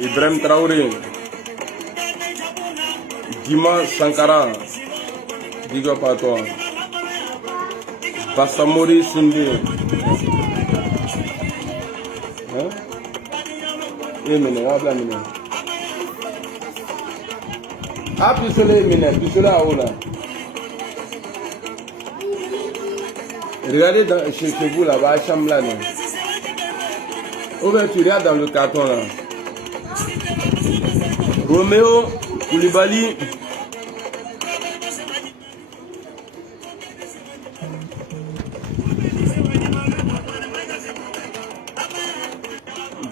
Ibrahim Traoré, Dima Sankara, big up à toi. Bassamori Sindé. Hein? Ah, pistolet à haut là. Regardez chez vous là-bas, à Chamla. Ou bien tu regardes dans le carton là. Roméo Koulibaly.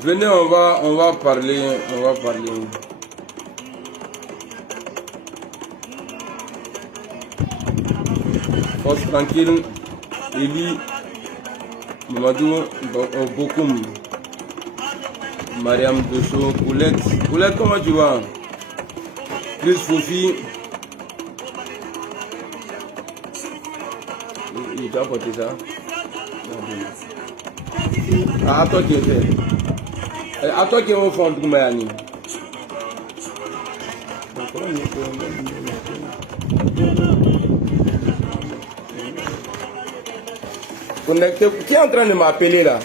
Venez, on va parler. Force tranquille. Eli Mamadou Bokoum. Mariam Dosso, Poulette, comment tu vas? Chris Fofi. Il t'a apporté ça? Ah, à toi qui es fait. À toi qui es au fond de Mayani. Qui est en train de m'appeler là?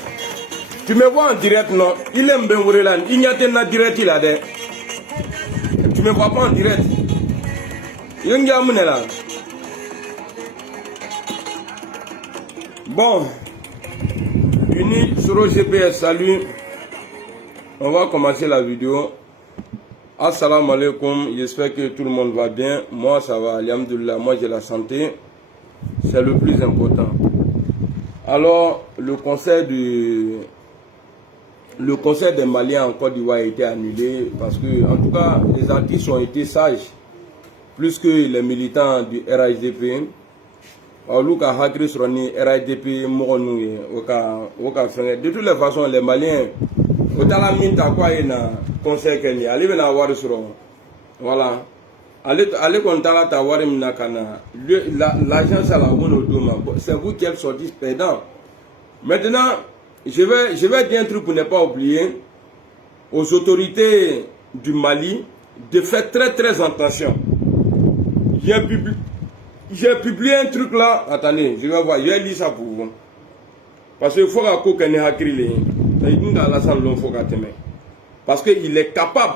Tu me vois en direct, non? Il aime bien vous là. Il n'y a pas de direct là. Tu me vois pas en direct. Il y a un là. Bon. Uni sur GPS, salut. On va commencer la vidéo. Assalamu alaikum. J'espère que tout le monde va bien. Moi, ça va. Alhamdulillah. Moi, j'ai la santé. C'est le plus important. Alors, le concert des Maliens en Côte d'Ivoire a été annulé parce que, en tout cas, les artistes ont été sages, plus que les militants du RHDP. De toutes les façons, les Maliens, voilà. Allez compter la tawari minakana. L'argent ça la c'est vous qui êtes sortis perdants. Maintenant, je vais dire un truc pour ne pas oublier aux autorités du Mali de faire très attention. J'ai publié un truc là. Attendez, je vais voir. Je vais lire ça pour vous. Parce qu'il faut qu'on ait hakri. Parce qu'il est capable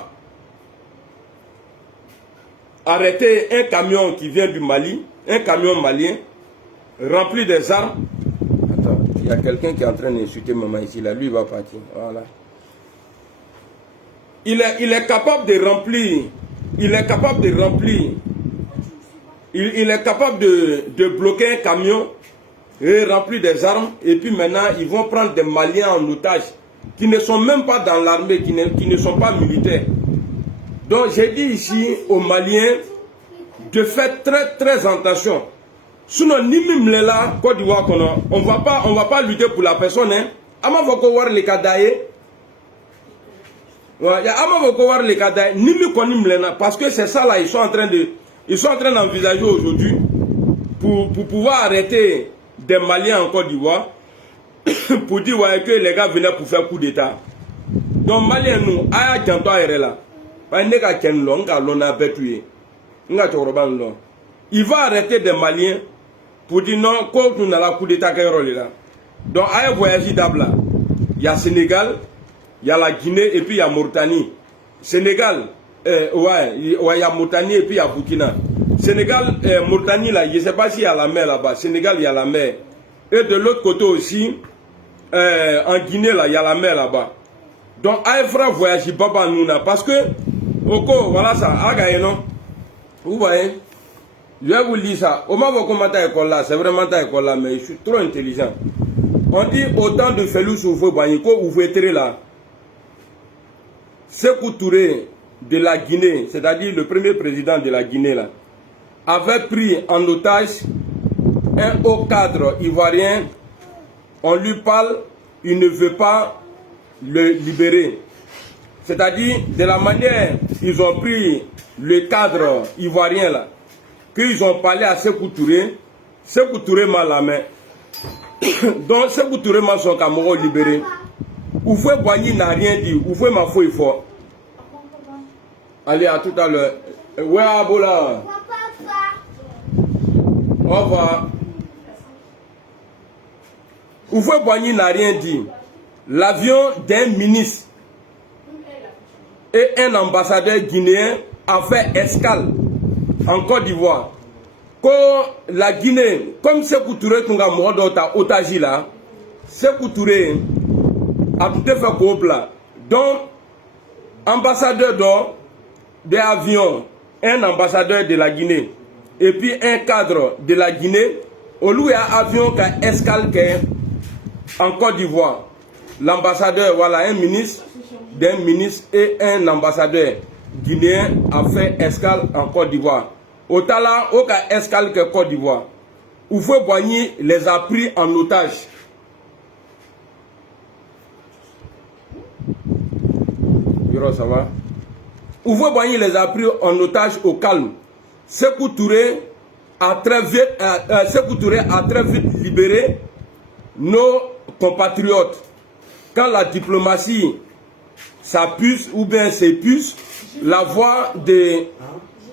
d'arrêter un camion qui vient du Mali, un camion malien, rempli des armes. Attends, il y a quelqu'un qui est en train d'insulter maman ici, là. Lui, il va partir. Voilà. Il est capable de remplir. Il est capable de bloquer un camion et remplir des armes. Et puis maintenant, ils vont prendre des Maliens en otage qui ne sont même pas dans l'armée, qui ne sont pas militaires. Donc j'ai dit ici aux Maliens de faire très attention. Sinon, ni même là, Côte d'Ivoire, on va pas lutter pour la personne. Hein. Les Kadaye. Parce que c'est ça là, ils sont en train d'envisager aujourd'hui pour pouvoir arrêter des Maliens en Côte d'Ivoire pour dire ouais, que les gars venaient pour faire coup d'état. Donc Maliens nous, aya janto ayere là. Il va arrêter des Maliens pour dire non, quand nous avons la coup d'état là. Donc aya voyage d'Abla. Il y a Sénégal, il y a la Guinée et puis il y a Mauritanie. Sénégal, ouais, il y a Mauritanie et puis il y a Burkina. Sénégal, Mauritanie, là, je ne sais pas s'il y a la mer là-bas. Sénégal, il y a la mer. Et de l'autre côté aussi, en Guinée, là, il y a la mer là-bas. Donc, Aïfra voyage Baba Nouna. Parce que, voilà ça, Agaye, non? Vous voyez? Je vais vous lire ça. Au moment où on m'a école là, c'est vraiment ta école là, mais je suis trop intelligent. On dit autant de Félou Soufou Baniko, ou vous là. Sékou Touré de la Guinée, c'est-à-dire le premier président de la Guinée, là, avait pris en otage un haut cadre ivoirien. On lui parle, il ne veut pas le libérer. C'est-à-dire, de la manière ils ont pris le cadre ivoirien, là, qu'ils ont parlé à Sékou Touré m'a la main. Donc, Sékou Touré m'a son Cameroun libéré. Oufoué Boigny n'a rien dit. Oufoué m'a fouillé fort. Allez, à tout à l'heure. Ouais, Abola. Au revoir. Oufoué Boigny n'a rien dit. L'avion d'un ministre et un ambassadeur guinéen a fait escale en Côte d'Ivoire. Quand la Guinée, comme Sékou Touré tunga mordota otaji là, Sékou Touré a tout fait couple là. Donc, ambassadeur des avions, un ambassadeur de la Guinée, et puis un cadre de la Guinée, au lieu d'un avion qui a escale en Côte d'Ivoire. L'ambassadeur, voilà, un ministre, d'un ministre et un ambassadeur guinéen a fait escale en Côte d'Ivoire. Au Tala, au cas escale que Côte d'Ivoire. Oufoué Boigny les a pris en otage. Ça va? Oufoué Boigny les a pris en otage au calme. Sékou Touré a très vite libéré nos compatriotes. Quand la diplomatie s'appuie ou bien s'épuise, la voie de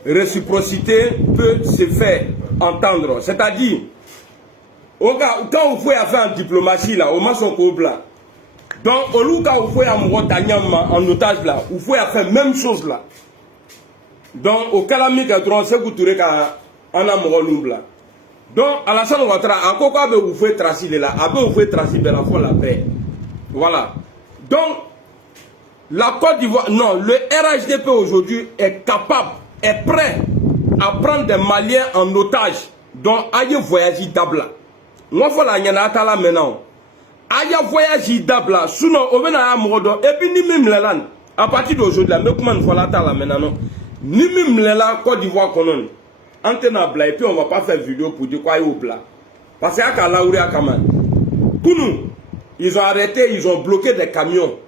réciprocité peut se faire entendre. C'est-à-dire, quand vous pouvez faire en diplomatie, là, au moins son couple là, donc au lieu quand vous pouvez en otage là, vous pouvez faire même chose là. Donc au Calamique, c'est que vous tourez en amoureux là. Donc à la chaîne Ouattara, à quoi vous pouvez tracer là, vous pouvez tracer de la foi la paix. Voilà. Donc la Côte d'Ivoire, non, le RHDP aujourd'hui est capable, est prêt à prendre des Maliens en otage. Donc, aïe voyager d'abla. Moi, il faut la nyanata là maintenant. Aïe voyager d'abla. Sinon, on va à Morodo. Et puis, ni même là, à partir d'aujourd'hui, mais comment il faut la là maintenant? Ni même là, Côte d'Ivoire, qu'on a. Antenne à bla. Et puis, on ne va pas faire vidéo pour dire quoi il y a au bla. Parce qu'il y a là où il y a quand même. Pour nous, ils ont arrêté, ils ont bloqué des camions.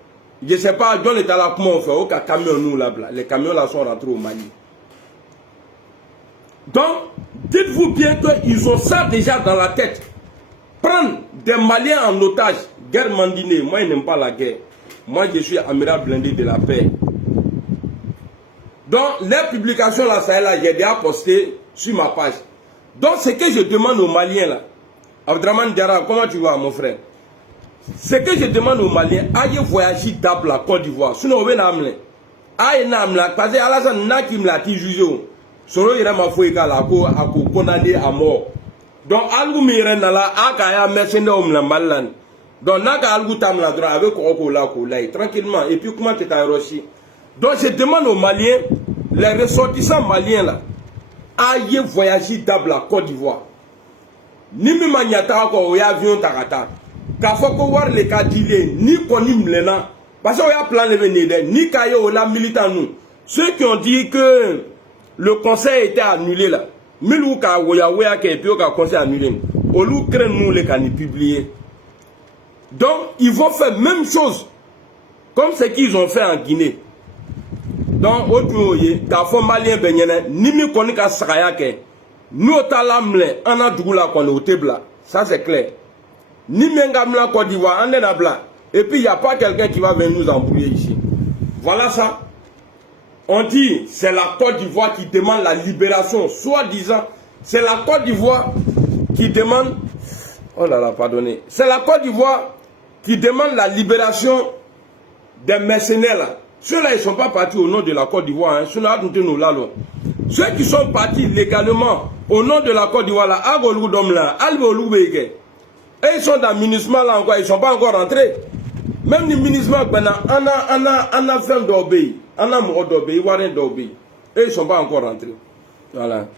Je ne sais pas, dans l'état là, comment on fait. Aucun camion, nous, là, les camions là sont rentrés au Mali. Donc, dites-vous bien qu'ils ont ça déjà dans la tête. Prendre des Maliens en otage. Guerre mandinée. Moi, je n'aime pas la guerre. Moi, je suis amiral blindé de la paix. Donc, les publications là, ça là, j'ai déjà posté sur ma page. Donc, ce que je demande aux Maliens là, Abdraman Diara, comment tu vas, mon frère? Ce que je demande aux Maliens, allez voyager d'Ab la Côte d'Ivoire. Sinon, on va n'amener. Aïe, n'amener. Parce que Alassane n'a qui me l'a dit jugé. Solo ira ma foi kala ko ako condamné à mort. Donc algu mire na la aka ya mercenaire om la malan. Donc naka algu tam la droit avec ko la ko là tranquillement et puis comment tu t'as reçu. Donc je demande aux Maliens, les ressortissants maliens là, aillez voyager dans la Côte d'Ivoire. Ni mi manyata ko ya avion takata. Ka foko war le kadile ni koni mlena parce qu'on a plan le venir ni kayo la militant nous. Ceux qui ont dit que le conseil était annulé là. Milou ka woya woya ke puis ka conseil annulé. Olu crée nous les cani publier. Donc ils vont faire même chose comme ce qu'ils ont fait en Guinée. Donc otuoye ka fo malien benyene ni mi koni ka sakaya ke. Nous talamle ana dugula koni otebla. Ça c'est clair. Ni mengamla Côte d'Ivoire ande na bla. Et puis il n'y a pas quelqu'un qui va venir nous embrouiller ici. Voilà ça. On dit c'est la Côte d'Ivoire qui demande la libération, soi-disant, c'est la Côte d'Ivoire qui demande, oh là là, pardonnez, c'est la Côte d'Ivoire qui demande la libération des mercenaires là, Ceux-là, ils ne sont pas partis au nom de la Côte d'Ivoire. Hein. Ceux qui sont partis légalement au nom de la Côte d'Ivoire, et ils sont dans le MINUSMA là encore, ils ne sont pas encore rentrés. Même le MINUSMA, on a fait d'obéir. On a mort d'obéir, et ils ne sont pas encore rentrés. Voilà.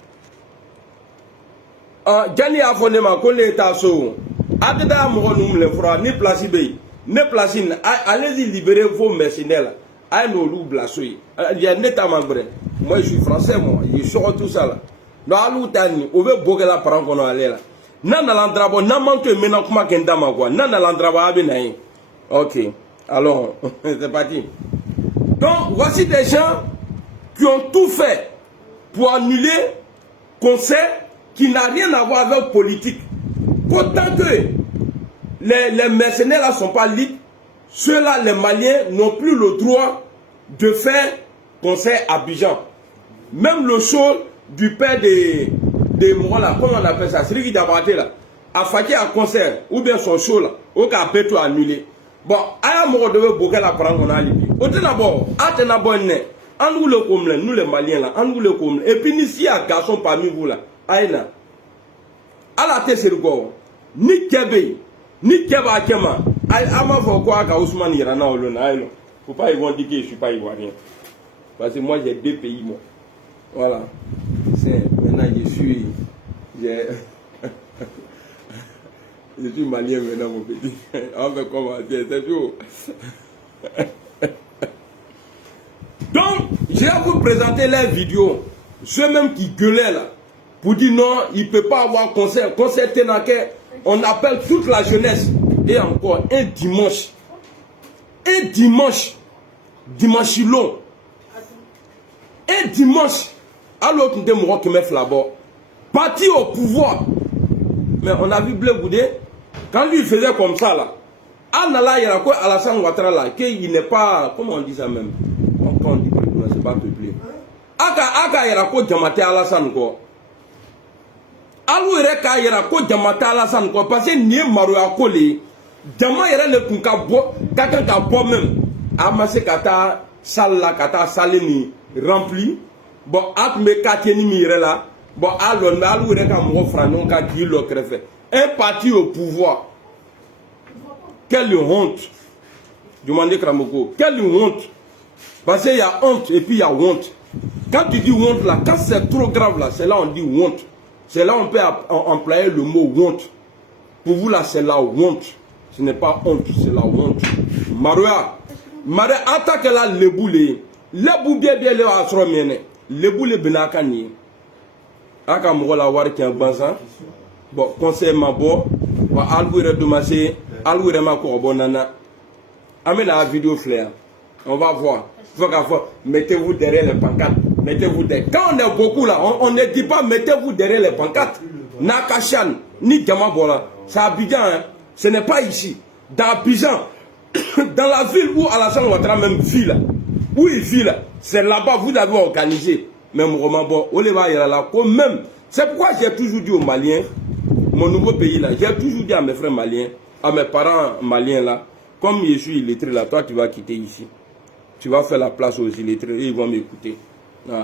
Jani a fondé ma collègue Tasso. Adeda Moronum le fera, ni placibé, ni placine. Allez-y libérer vos mercenaires. Aïe, nos loups blassouilles. Il y a nettement vrai. Moi, je suis français, moi. Je suis tout ça là. Non, allô, Tani, on veut boguer la parole qu'on a allé là. Nana l'andrabo, n'a manqué maintenant comment qu'un dame quoi. Nana l'andrabo a bien. Ok. Alors, c'est parti. Donc, voici des gens qui ont tout fait pour annuler conseil qui n'a rien à voir avec politique. Pourtant que les mercenaires ne sont pas libres, ceux-là, les Maliens, n'ont plus le droit de faire conseil à Abidjan. Même le show du père de Morola, comment on appelle ça, celui qui t'a battu là, a fait un concert, ou bien son show là, au cas où tout annulé. Bon, à Moro devait bouquer la prendre en Libye. Au d'abord, à Tenabon, nous le comme nous les Maliens là, nous le comme. Et puis ici, il y a un garçon parmi vous là, Aïna. À la tête, c'est le go. Ni Kébé, ni Kéba Kema. Ama quoi qu'à Ousmane Irana ou l'on aille. Faut pas ils vont dire que je suis pas ivoirien. Parce que moi j'ai 2 pays moi. Voilà. Maintenant je suis malien maintenant mon petit. On va commencer, c'est tout. Donc, je vais vous présenter les vidéos. Ceux même qui gueulaient là. Pour dire non, il ne peut pas avoir concert. Concert Ténaké, on appelle toute la jeunesse. Et encore, un dimanche, dimanche long, un dimanche, alors qu'on est qui met là-bas, parti au pouvoir. Mais on a vu Blé Goudé, quand lui faisait comme ça là, Anala, il y a quoi Alassane Ouattara là, qu'il n'est pas, comment on dit ça même? Quand on dit que c'est pas peuplé. Aka, il y a quoi Djamate Alassane quoi? Alou Reka, il y a quoi Djamate Alassane quoi? Parce que n'y est Maroua Kole. Dama yɛrɛ le kun ka bɔ ka kan ka bɔ même a ma se ka taa salle la ka taa salle ni rempli bon a tun bɛ quartier ni min yɛrɛ la bon a lɔ mɛ alu yɛrɛ ka mɔgɔ fara ɲɔgɔn kan k'i lɔ kɛrɛfɛ un parti au pouvoir quelle honte demandez Kramoko quelle honte parce qu'il y a honte et puis il y a honte quand tu dis honte là quand c'est trop grave là c'est là on dit honte c'est là on peut employer le mot honte pour vous là c'est la honte. Ce n'est pas honte, c'est la honte. Maroua, attaque là les boulets. Les boulets bien les astromiennes. Les boulets benakani. Aka mola war qui en banza. Bon, conseil ma bo. Wa algouire dommagé. Algouire ma corbonana. Amène la vidéo flair. On va voir. Faut qu'à fois, mettez-vous derrière les pancartes. Mettez-vous derrière. Quand on est beaucoup là, on ne dit pas mettez-vous derrière les pancartes. Nakachan, ni Gamabola. C'est Abidjan, hein. Ce n'est pas ici. Dans Abidjan, dans la ville où Alassane Ouattara même vit là, où il vit là, c'est là-bas vous avez organisé. Même Romabo, même. C'est pourquoi j'ai toujours dit aux Maliens, mon nouveau pays là, j'ai toujours dit à mes frères maliens, à mes parents maliens là, comme je suis illettré là, toi tu vas quitter ici. Tu vas faire la place aux illettrés et ils vont m'écouter.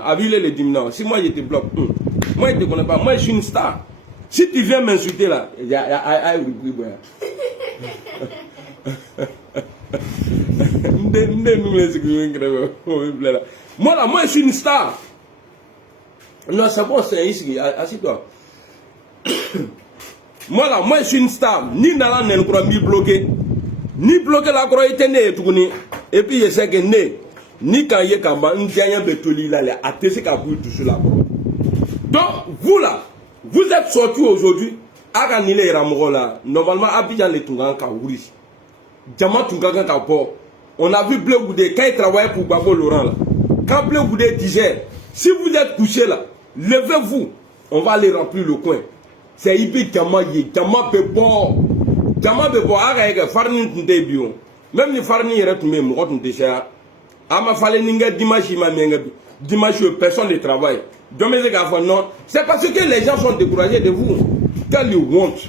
Avile les dimnants, si moi je te bloque, moi je ne te connais pas, moi je suis une star. Si tu viens m'insulter là, moi je suis une star. Non, c'est bon, c'est ici, assis-toi. Moi je suis une star. Ni Nala ne croit ni bloqué. Ni bloqué la croix était né et puis je sais que né. Ni quand il y a Kamba, un gagnant de Toli là, a testé qu'à vous toucher la croix. Donc, vous là, vous êtes sortis aujourd'hui, Aganile Ramola, normalement Abidjan les Tungan Kaouri. Djama Tungan Kapo. On a vu Blé Goudé quand il travaillait pour Babo Laurent là. Quand Blé Goudé disait, si vous êtes couché là, levez-vous, on va aller remplir le coin. C'est Ibi Djama Yé, Djama Bebo. Djama Bebo, Agaïga, Farni Tundebion. Même les Farni y retombent, Mourot Ndécha. Ama Falé Ninga Dimanche, Dimanche, personne ne travaille. Non, c'est parce que les gens sont découragés de vous. Quelle honte.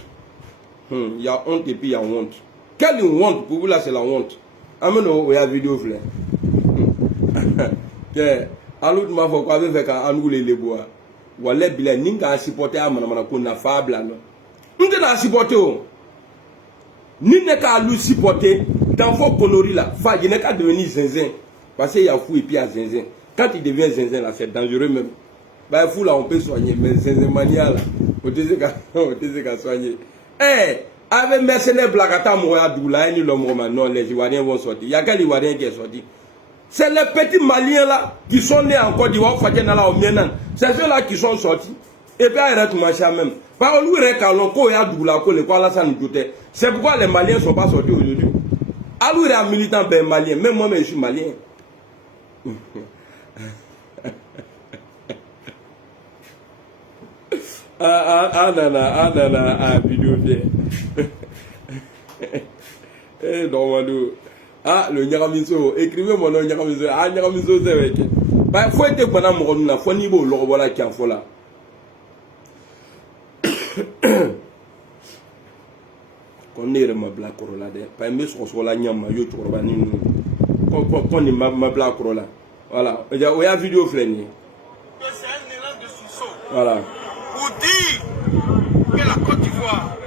Il y a honte et puis il y a honte. Quelle honte pour vous là, c'est la honte. Amène la vidéo, frère. que alors tu m'as fait quoi avec un ou les bois. Voilà bien ninga supporter à mana ko na fable non. N'te na supporter o. Ni ne ka lui supporter dans vos conneries là. Fa, il n'est qu'à devenir zinzin parce qu'il y a fou et puis il y a zinzin. Quand il devient zinzin là, c'est dangereux même. Bah fou là on peut soigner mais zinzin mania là, on te dit qu'à soigner. Eh, avec mercenaires blagata moya doula ni l'homme non les Ivoiriens vont sortir. Il y a quel Ivoirien qui est sorti? C'est les petits Maliens là qui sont nés en Côte d'Ivoire, c'est ceux-là qui sont sortis. Et puis arrête marcher même. Par contre, c'est pourquoi les Maliens ne sont pas sortis aujourd'hui. Alors il est un militant ben malien, même moi je suis malien. Vidéo bien. Eh, non, ah, le Nyaramiso, écrivez mon nom Nyaramiso. Ah, Nyaramiso, c'est vrai. Bah, faut être pendant mon nom, faut niveau le voilà qui en faut là. Qu'on est ma blague corolla de. Pas aimer sur la nyama, yo tu vois ni. Qu'on est ma blague corolla. Voilà. Il y a vidéo flène. C'est un élan de sursaut. Voilà. Pour dire que la Côte d'Ivoire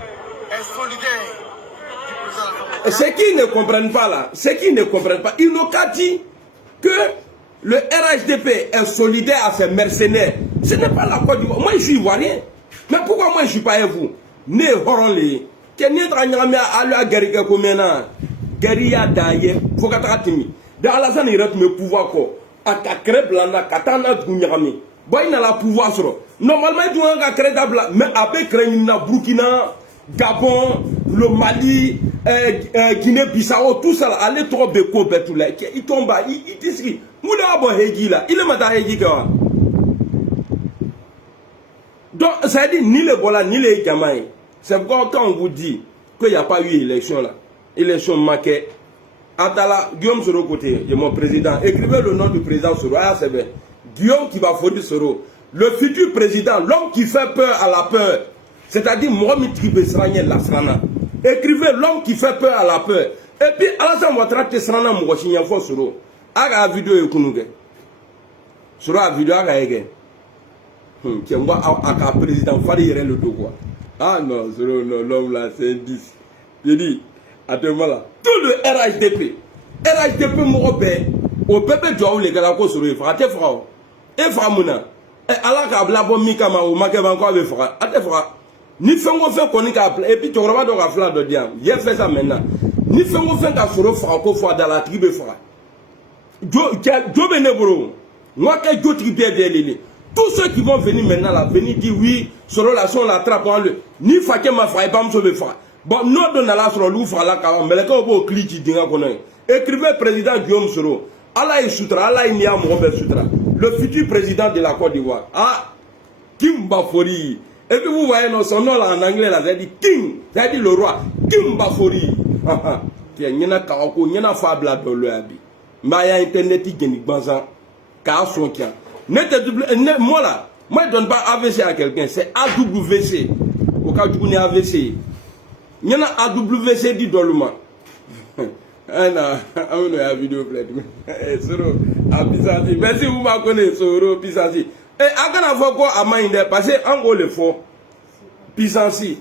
est solidaire. Ceux qui ne comprennent pas là, ceux qui ne comprennent pas, ils n'ont qu'à dire que le RHDP est solidaire à ses mercenaires. Ce n'est pas la Côte d'Ivoire. Moi je suis ivoirien. Mais pourquoi moi je ne suis pas avec vous? Ne horonle. Kenny Tranyamia a la guerre comme un guerrier d'ailleurs. Faut qu'à t'attendre. Dans la zone il reste me pouvoir quoi. À ta crêpe là, katana d'Unyami. Bon il n'a la pouvoir sur. Normalement il doit avoir créé d'abla, mais avec Crénina, Burkina, Gabon, le Mali, Guinée-Bissau, tout ça, allez trop de coups, tout là. Il tombe, il dit, Moula Abo Hegi là, il est maintenant Hegi quoi. Donc, ça dit ni le Bola, ni les Kamaï. C'est pourquoi quand on vous dit qu'il n'y a pas eu élection là, élection marquée, Atala, Guillaume Soro côté, de mon président, écrivez le nom du président Soro, ah c'est bien. Guillaume qui va fournir Soro, le futur président, l'homme qui fait peur à la peur. C'est-à-dire Mohamed Tribé Sranye la Srana. Écrivez l'homme qui fait peur à la peur. Et puis Alassane Ouattara te Srana Mouachinya Fo Soro. Aga vidéo ekunuge. Soro a vidéo aga ege. Tiens moi aka président Fari yere le dos quoi. Ah non, Soro non, l'homme là c'est un 10. Je dis, attends là. Tout le RHDP Mourobe. Au peuple Djaou les gars ko Soro il fera te frère. Et frère Mouna. Et Allah ka blabo mikama ou makeba encore avec frère. Ate frère. Ni fengo fait qu'on est et puis tu auras donc à flanc de diam. J'ai fait ça maintenant. Ni fengo fait qu'à Soro franco fois dans la tribu fra. Jo benebro. Moi que jo tribu bien lélé. Tous ceux qui vont venir maintenant là, venir dire oui, Soro la son la trappe en le. Ni faké ma fra et pas me sauver fra. Bon, non donne la Soro lou fra la kawa. Mais le cas au cliché dinga connaît. Écrivez président Guillaume Soro. Allah est sutra, Allah est niam Robert Sutra. Le futur président de la Côte d'Ivoire. Ah, Kimba Fori. Et puis vous voyez son nom là en anglais là, ça dit King, ça dit le roi, King Bafori. Tiens, il y a un y a fable là dans le habit. Mais il y a internet qui gagne banzan, car son tien. Moi là, moi je donne pas AVC à quelqu'un, c'est AWC. Au cas où tu connais AVC, il y a un AWC dit dans le monde. Ah non, on a une vidéo pleine. Soro, à Pisasi. Merci vous m'en connaissez, Soro, Pisasi. Et à la fois quoi à Maïndé, parce qu'en gros le fond, Pisasi,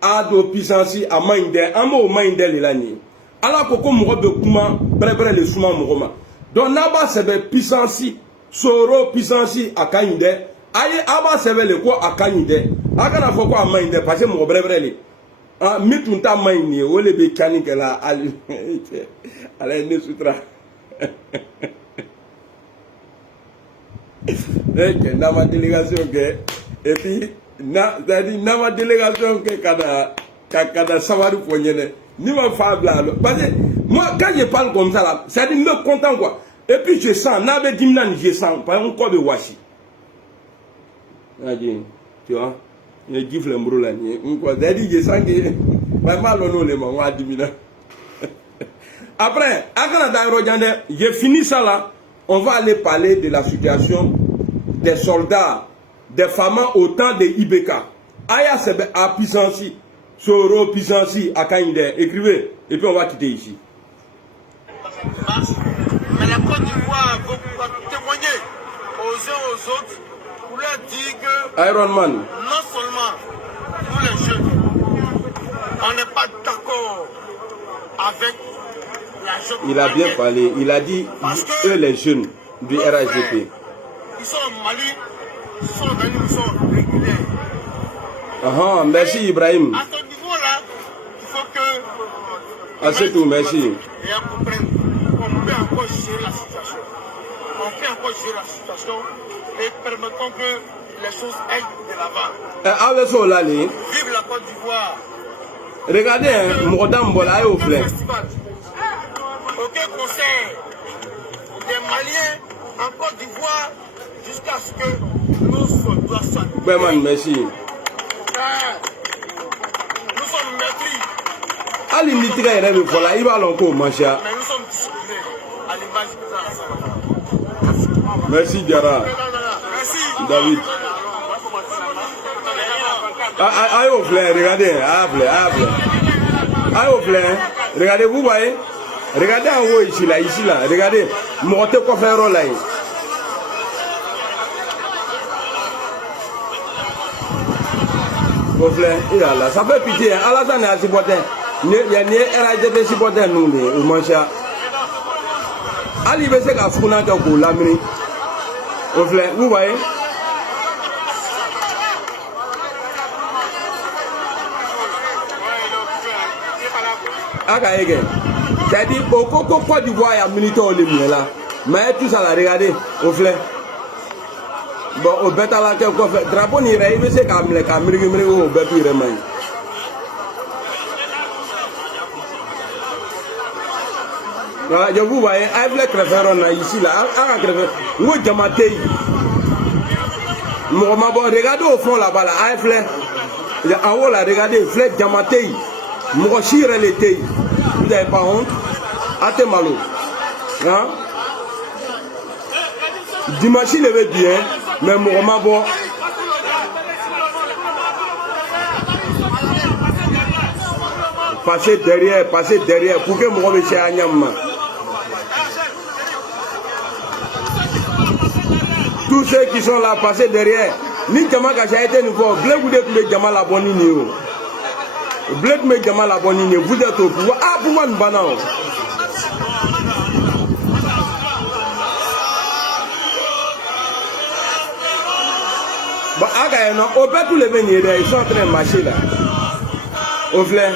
Ado Pisasi, à Maïndé, un mot Maïndé l'année. Alors pourquoi moi de Kouma, bref, le Souma Mouroma. Donc là-bas c'est Pisasi, Soro, Pisasi, à Kaïndé. Aïe, là-bas c'est le quoi à Kaïndé. À la fois quoi à Maïndé, parce que moi bref, ah, mitunta Maïndé, ou les bécanis qu'elle a, allez, ne sutra. Dans ma délégation et puis dans ma délégation kada savoir pour ni ma femme là parce que moi quand je parle comme ça là ça dit me content quoi et puis je sens n'avait dimnan je sens pas encore de washi tu vois je gifle mbro là ni quoi ça dit je sens que vraiment l'on les ma dimina après à Canada Rodjande j'ai fini ça là. On va aller parler de la situation des soldats, des femmes au temps de Ibeka. Aya sebe à Pisansi, Soro Pisansi, à Kainde. Écrivez, et puis on va quitter ici. Mais la Côte d'Ivoire va témoigner aux autres pour leur dire que Iron Man. non seulement nous les jeunes, on n'est pas d'accord avec la jeune. Il a bien parlé. Il a dit eux les jeunes du RHDP. Ils sont au Mali, ils sont venus, ils sont réguliers. Merci Ibrahim. À ce niveau-là, il faut que... Ah, c'est tout, merci. Et on comprenne qu'on peut encore gérer la situation. On peut encore gérer la situation et permettons que les choses aillent de l'avant. Vive la Côte d'Ivoire. Regardez, Mourdam Bola est au flanc. Aucun conseil des Maliens en Côte d'Ivoire jusqu'à ce que nos soldats soient. Ben, merci. Nous sommes maîtris. Ali Mitra est là, voilà, il va encore manger. Mais nous sommes disciplinés à l'image de ça. Merci Diara. Merci. David. Aïe au flanc, regardez, aïe au flanc, regardez, vous voyez, regardez en haut ici là, regardez, montez quoi faire là. Au flanc, il a là, ça fait pitié, Alassane est à supporter, il y a des RHDP supporter nous, au mancha. Ali veut se qu'à foutre dans le lamini. Au flanc, vous voyez. C'est-à-dire au Côte d'Ivoire, il y a militaire au Lémien là. Mais tout ça là, regardez, au flanc. Bon, au bête à la tête, drapeau n'y est, il veut se qu'à au bête il remet. Voilà, je vous voyez, il y a crèveron ici là, il y a Diamaté. Regardez au fond là-bas là, il y a en haut là, regardez, il y a Diamaté. Mochire l'été, vous n'avez pas honte, à malo. Hein? Dimanche il est bien, mais mon bon. Passez derrière, pour que mon monsieur Agnam. Tous ceux qui sont là, passez derrière. Ni Djama Kacha été nouveau, blé vous de Djama la bonne ligne. Blake me Djama la bonne ligne, vous êtes au pouvoir. Ah, pour moi, nous banons. Bon, au fait, tous les venir, ils sont en train de marcher là. Au flanc.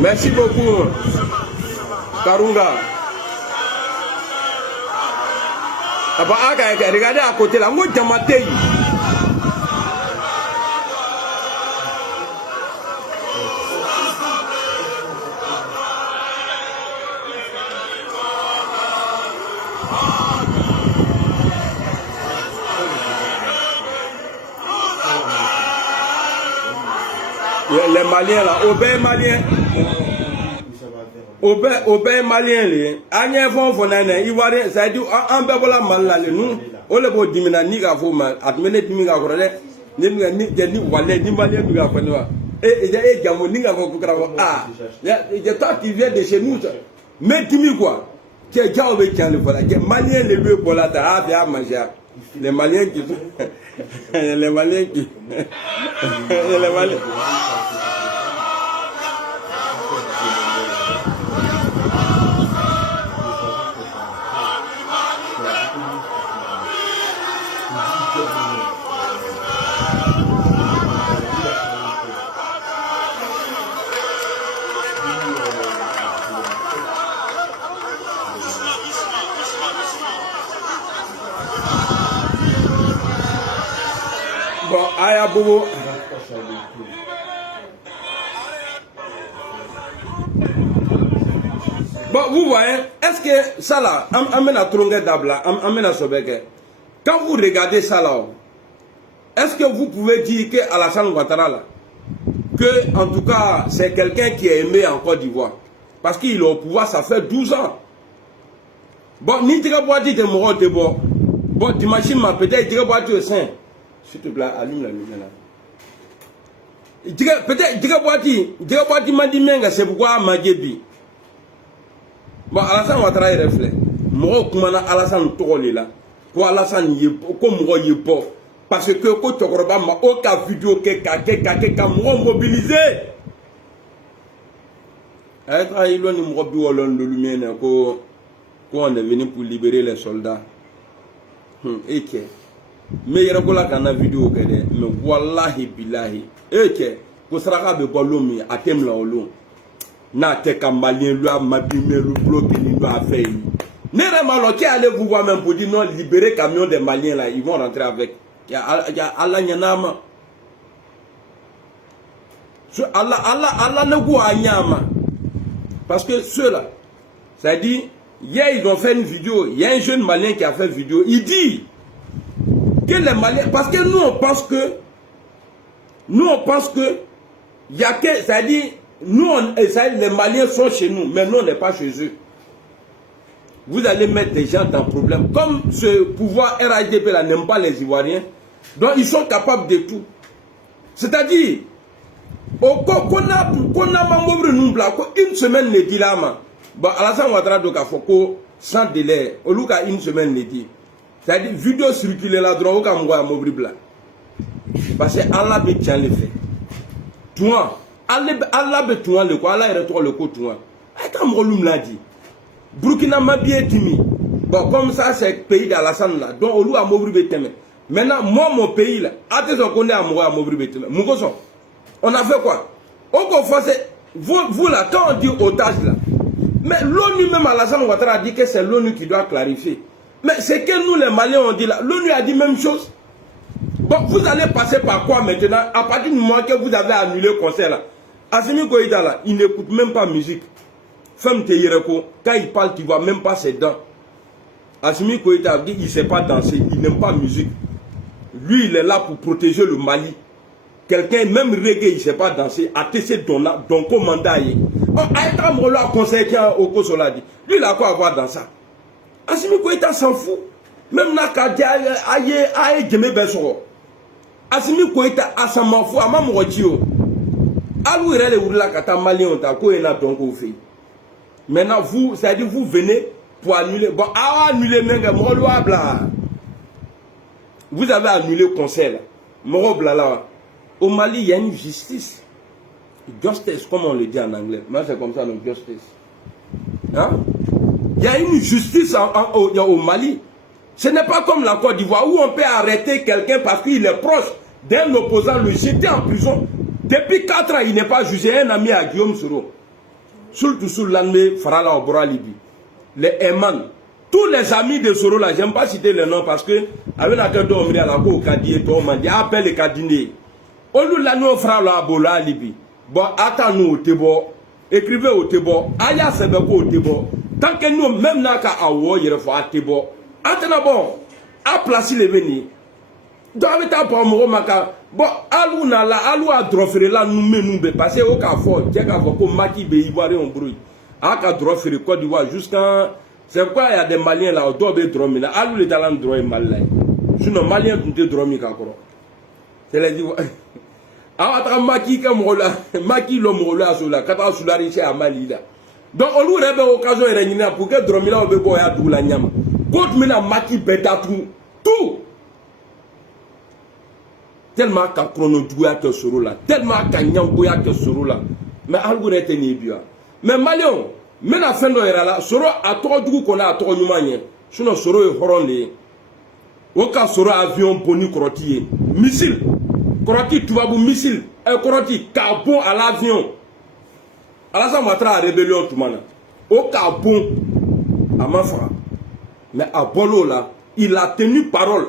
Merci beaucoup, Karunga. Regardez à côté là, moi Diamaté. Les Maliens là, Aubert Malien. Aubert Malien les. Agnès Fonfonane, Ivoirien, ça dit un bébola mal là, nous. On le voit diminuer ni gafo mal, admettez diminuer gafo là, ni wallet ni malien du gafo là. Et il y a également ni gafo pour grave. Ah, il y a toi qui vient de chez nous. Mais dis-moi quoi? Tu es déjà avec le voilà. Les Maliens les lieux pour la terre, à manger. Les Maliens qui, les Maliens qui, les Maliens. Bon, Aya Bobo. Bon, vous voyez, est-ce que ça là, amena trongue d'abla, amena sobeke. Quand vous regardez ça là, est-ce que vous pouvez dire que Alassane Ouattara là, que en tout cas c'est quelqu'un qui est aimé en Côte d'Ivoire, parce qu'il est au pouvoir, ça fait 12 ans. Bon, ni tu vas dire que mon de bon, bon, t'imagines peut-être tu vas dire saint. S'il te plaît, allume la lumière là. peut-être Djigabouati m'a dit menga c'est pourquoi Madjebi. Bon, Alassane Ouattara il reflète. Moi, comment Alassane Togolé là, quoi Alassane y est, comme moi y est pas, parce que quand tu regardes ma aucun vidéo que moi mobilisé. Il y a une robe de lumière quand on est venu pour libérer les soldats. Et que, mais il y a une vidéo que mais wallahi billahi. Et que, pour ça que le ballon a thème là au long. Na te Malien lui a mabimé le bloc qu'il lui a fait. Néanmoins, qui allez vous voir même pour dire non, libérer camion des Maliens là, ils vont rentrer avec. Il y a Allah Nyanama. Allah ne goûte à Nyama. Parce que ceux-là, ça dit, hier ils ont fait une vidéo, il y a un jeune Malien qui a fait une vidéo, il dit que les Maliens, parce que nous on pense que, il y a que, ça dit, nous, les Maliens sont chez nous, mais nous, on n'est pas chez eux. Vous allez mettre des gens dans le problème. Comme ce pouvoir RHDP là n'aime pas les Ivoiriens, donc ils sont capables de tout. C'est-à-dire, une semaine ne dit là, Alassane Ouattara donc a fait sans délai, au lieu une semaine ne dit. C'est-à-dire, vidéo circulée là, droit au Cameroun à Mobribla. Parce que Allah peut tient les faits. Toi, Allah be tuan le quoi, Allah retrouve le coup tuan. Attends, Mouloum l'a dit. Burkina Mabi est timide. Bon, comme ça, c'est le pays d'Alassane là. Donc, on a Mobri Beteme. Maintenant, moi, mon pays là, attention qu'on est à Mobri Beteme. On a fait quoi? On confesse, vous là, quand on dit otage là, mais l'ONU même Alassane Ouattara a dit que c'est l'ONU qui doit clarifier. Mais c'est que nous les Maliens on dit là, l'ONU a dit même chose. Bon, vous allez passer par quoi maintenant? À partir du moment que vous avez annulé le concert là, Assimi Goïta là, il n'écoute même pas musique. Femme Teyereko, quand il parle, tu vois même pas ses dents. Assimi Goïta dit il ne sait pas danser, il n'aime pas musique. Lui, il est là pour protéger le Mali. Quelqu'un, même reggae, il ne sait pas danser, a testé donc commandant. Oh, Aïta Molo a conseillé au Kosola dit. Lui, il a quoi à voir dans ça? Assimi Goïta s'en fout. Même Nakadi aïe Djemé Bessoro. Assimi Goïta a s'en fout, à Mamorotio. Alou il est là kata malien on t'a quoi donc au fait. Maintenant vous, c'est-à-dire vous venez pour annuler. Bon, annuler menga molo bla. Vous avez annulé le concert. Moro bla là. Au Mali, il y a une justice. Justice, comme on le dit en anglais. Moi c'est comme ça, donc justice. Hein? Il y a une justice au Mali. Ce n'est pas comme la Côte d'Ivoire où on peut arrêter quelqu'un parce qu'il est proche d'un opposant, le jeter en prison. Depuis 4 ans, il n'est pas jugé. Un ami à Guillaume Soro. Surtout sous l'armée Farala Obora Libye. Les Eman. Tous les amis de Soro là, j'aime pas citer les noms parce que, avec la tête d'homme, à la cour, Kadi et on m'a dit, appelle les Kadine. On nous l'a nous Farala Obora Libye. Bon, attends-nous au Tébo. Écrivez au Tébo. Aya Sebeko au Tébo. Tant que nous, même Naka Awo, il faut à Tébo. Attends, bon, à placer les vénis. Dans le temps pour moi, bon, alou na la, alou a drofere là nous me parce que au cas fort, j'ai qu'à voir comme Maki be Ivoirien en bruit. A qu'à drofere Côte d'Ivoire jusqu'à, c'est quoi il y a des Maliens là, au dobe dromi là, alou les talents droit malais. Sinon Maliens tout est dromi kakoro. C'est les Ivoiriens. A atra Maki comme rola, Maki l'homme rola sur la, kata sur la richesse à Mali là. Donc on nous rêve occasion et réunir pour que dromi là au bebo ya dou la nyama. Quand maintenant Maki beta tout. Tellement qu'à chronodouya que soro là, tellement qu'à nyamboya que soro là. Mais algoure était nébia. Mais Malion, mais la fin de là, soro a trop du coup qu'on a trop numanye. Sinon soro est horonné. Au cas soro avion boni crottier. Missile. Crottier, tu vas vous missile. Un crottier, carbon à l'avion. Alassane Ouattara a rébellion tout mana. Au carbon, à ma femme. Mais à Bolo là, il a tenu parole.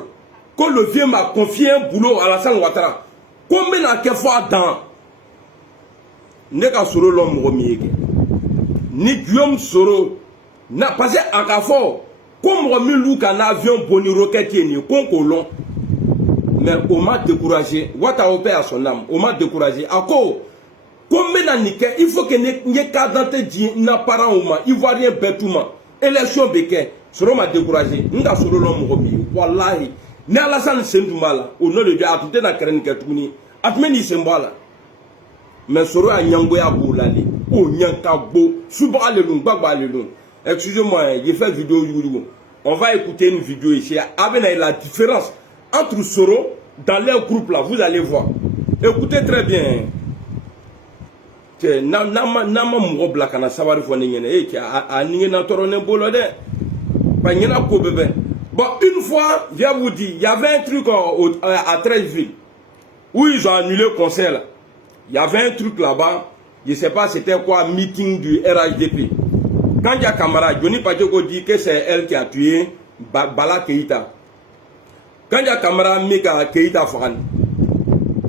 Quand le vieux m'a confié un boulot à Alassane Ouattara, combien de fois dans n'est qu'à Soro l'homme remis, ni Guillaume Soro n'a passé à Kafo, comme remis Lou qu'un avion boni roquette ni concolon. Mais on m'a découragé, Ouattara opère à son âme, on m'a découragé. À quoi? Combien de niquet, il faut que n'y qu'à dante dit n'a pas un homme, ivoirien bêtement, élection béquet, Soro m'a découragé, n'a Soro l'homme remis, wallahi. Ne Alassane Sendoumala, au nom de Dieu, a tout été dans la crène qui a tout mis, a tout mis Sembala. mais soro a nyangoya bolali o nyanka bo suba le lung baba le lung. Excusez-moi, j'ai fait vidéo YouTube. On va écouter une vidéo ici avec la différence entre soro dans leur groupe là, vous allez voir. Écoutez très bien. Nama mougo blakana savari foni ngene e ki a ningena torone bolo de pa ngena ko bébé. Bon, une fois, je vous dis, il y avait un truc à Treichville où ils ont annulé le concert là. Il y avait un truc là-bas, je ne sais pas c'était quoi, meeting du RHDP. Quand il y a camarade, Johnny Pachoko dit que c'est elle qui a tué Bala Keïta. Quand il y a camarade Mika Keïta Faran.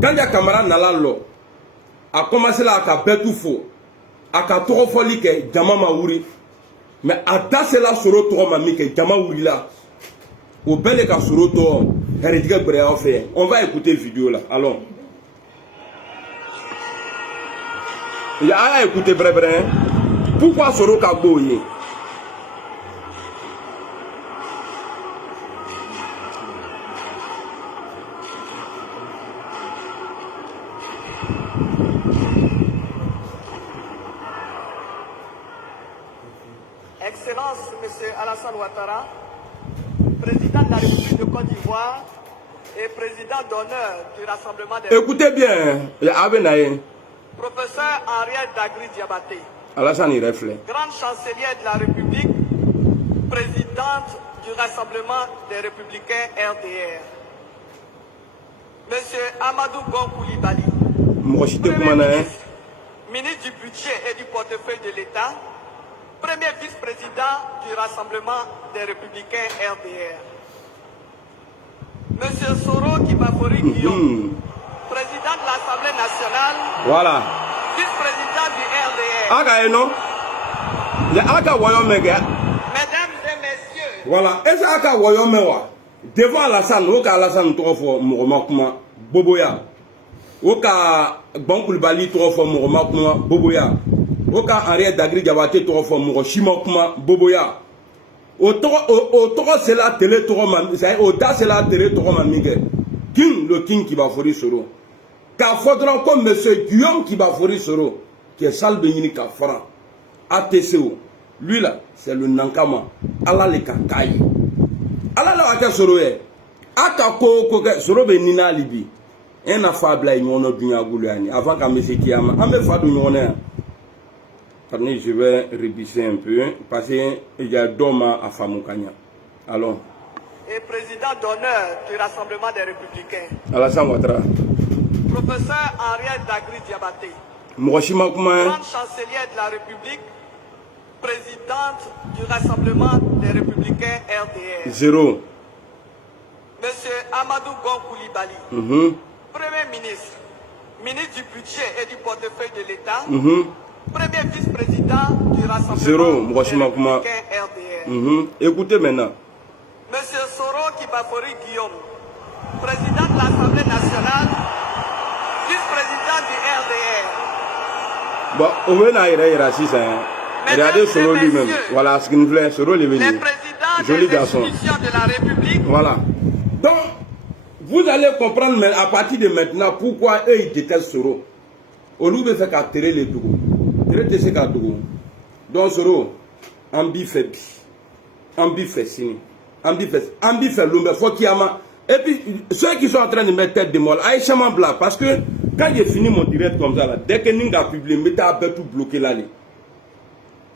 Quand il y a camarade Nalalo, a commencé là à faire tout faux. À trop folie que Djama Maouri. Mais à tasser là sur le tour mami que Djama Maouri là. Au bel cas sur le tour, on va écouter la vidéo là. Allons. Il y a à écouter bré. Pourquoi Soro Kaboye? Excellence, M. Alassane Ouattara, président de la République de Côte d'Ivoire et président d'honneur du Rassemblement des... Écoutez bien, Abenaye. Professeur Henriette Dagri Diabaté. Alassane y reflète. Grande chancelière de la République, présidente du Rassemblement des Républicains RDR. Monsieur Amadou Gon Coulibaly. Ministre du Budget et du Portefeuille de l'État. Premier vice-président du Rassemblement des Républicains RDR. Monsieur Soro Kibafori Guillaume, président de l'Assemblée nationale. Voilà. Vice-président du RDR. Mesdames et messieurs. Voilà. Et ça, Aka Wayomewa. Devant Alassane, Oka Alassane Trofo Mouromakuma, Boboya. Oka Bankoulbali Trofo Mouromakuma, Boboya. Oka Henriette Dagri Diabaté Trofo Mourochimakuma, Boboya. Au toro c'est la télé toro mami, au da c'est la télé toro mami. King, le king qui va forer Soro. Car faudra comme monsieur Guillaume qui va forer Soro, qui est Sal Benini Kafara, ATCO. Lui là, c'est le Nankama. Allah le Kakaï. Allah la Aka Soro est. Aka Koko Soro Benina Libi. Un affable à une dunya Gouliani. Avant qu'à monsieur Kiama, à me faire du nom. Attendez, je vais réviser un peu, parce qu'il y a Doma à Famoukanya. Allons. Et président d'honneur du Rassemblement des Républicains. Alassane Ouattara. Professeur Henriette Dagri Diabaté. Mourochima Kouma. Grande chancelière de la République, présidente du Rassemblement des Républicains RDR. 0. Monsieur Amadou Gon Coulibaly. Premier ministre, ministre du Budget et du Portefeuille de l'État. Premier vice-président du Rassemblement des Républicains RDR. Écoutez maintenant. Monsieur Soro Kibafori Guillaume, président de l'Assemblée nationale, vice-président du RDR. Bon, on va aller raciste. Regardez Soro lui-même. Voilà ce qu'il nous plaît. Soro les présidents des institutions de la République. Voilà. Donc, vous allez comprendre à partir de maintenant pourquoi eux ils détestent Soro. Au lieu de faire qu'à tirer les dougous. Donc Soro, Ambi fait bi, Ambi fait signe, Ambi fait l'ombre, faut qu'il y ait. Et puis ceux qui sont en train de mettre tête de molle, Aïcha Mambla, parce que quand j'ai fini mon direct comme ça, là, dès que Ninga publie, mettez à tout bloqué là.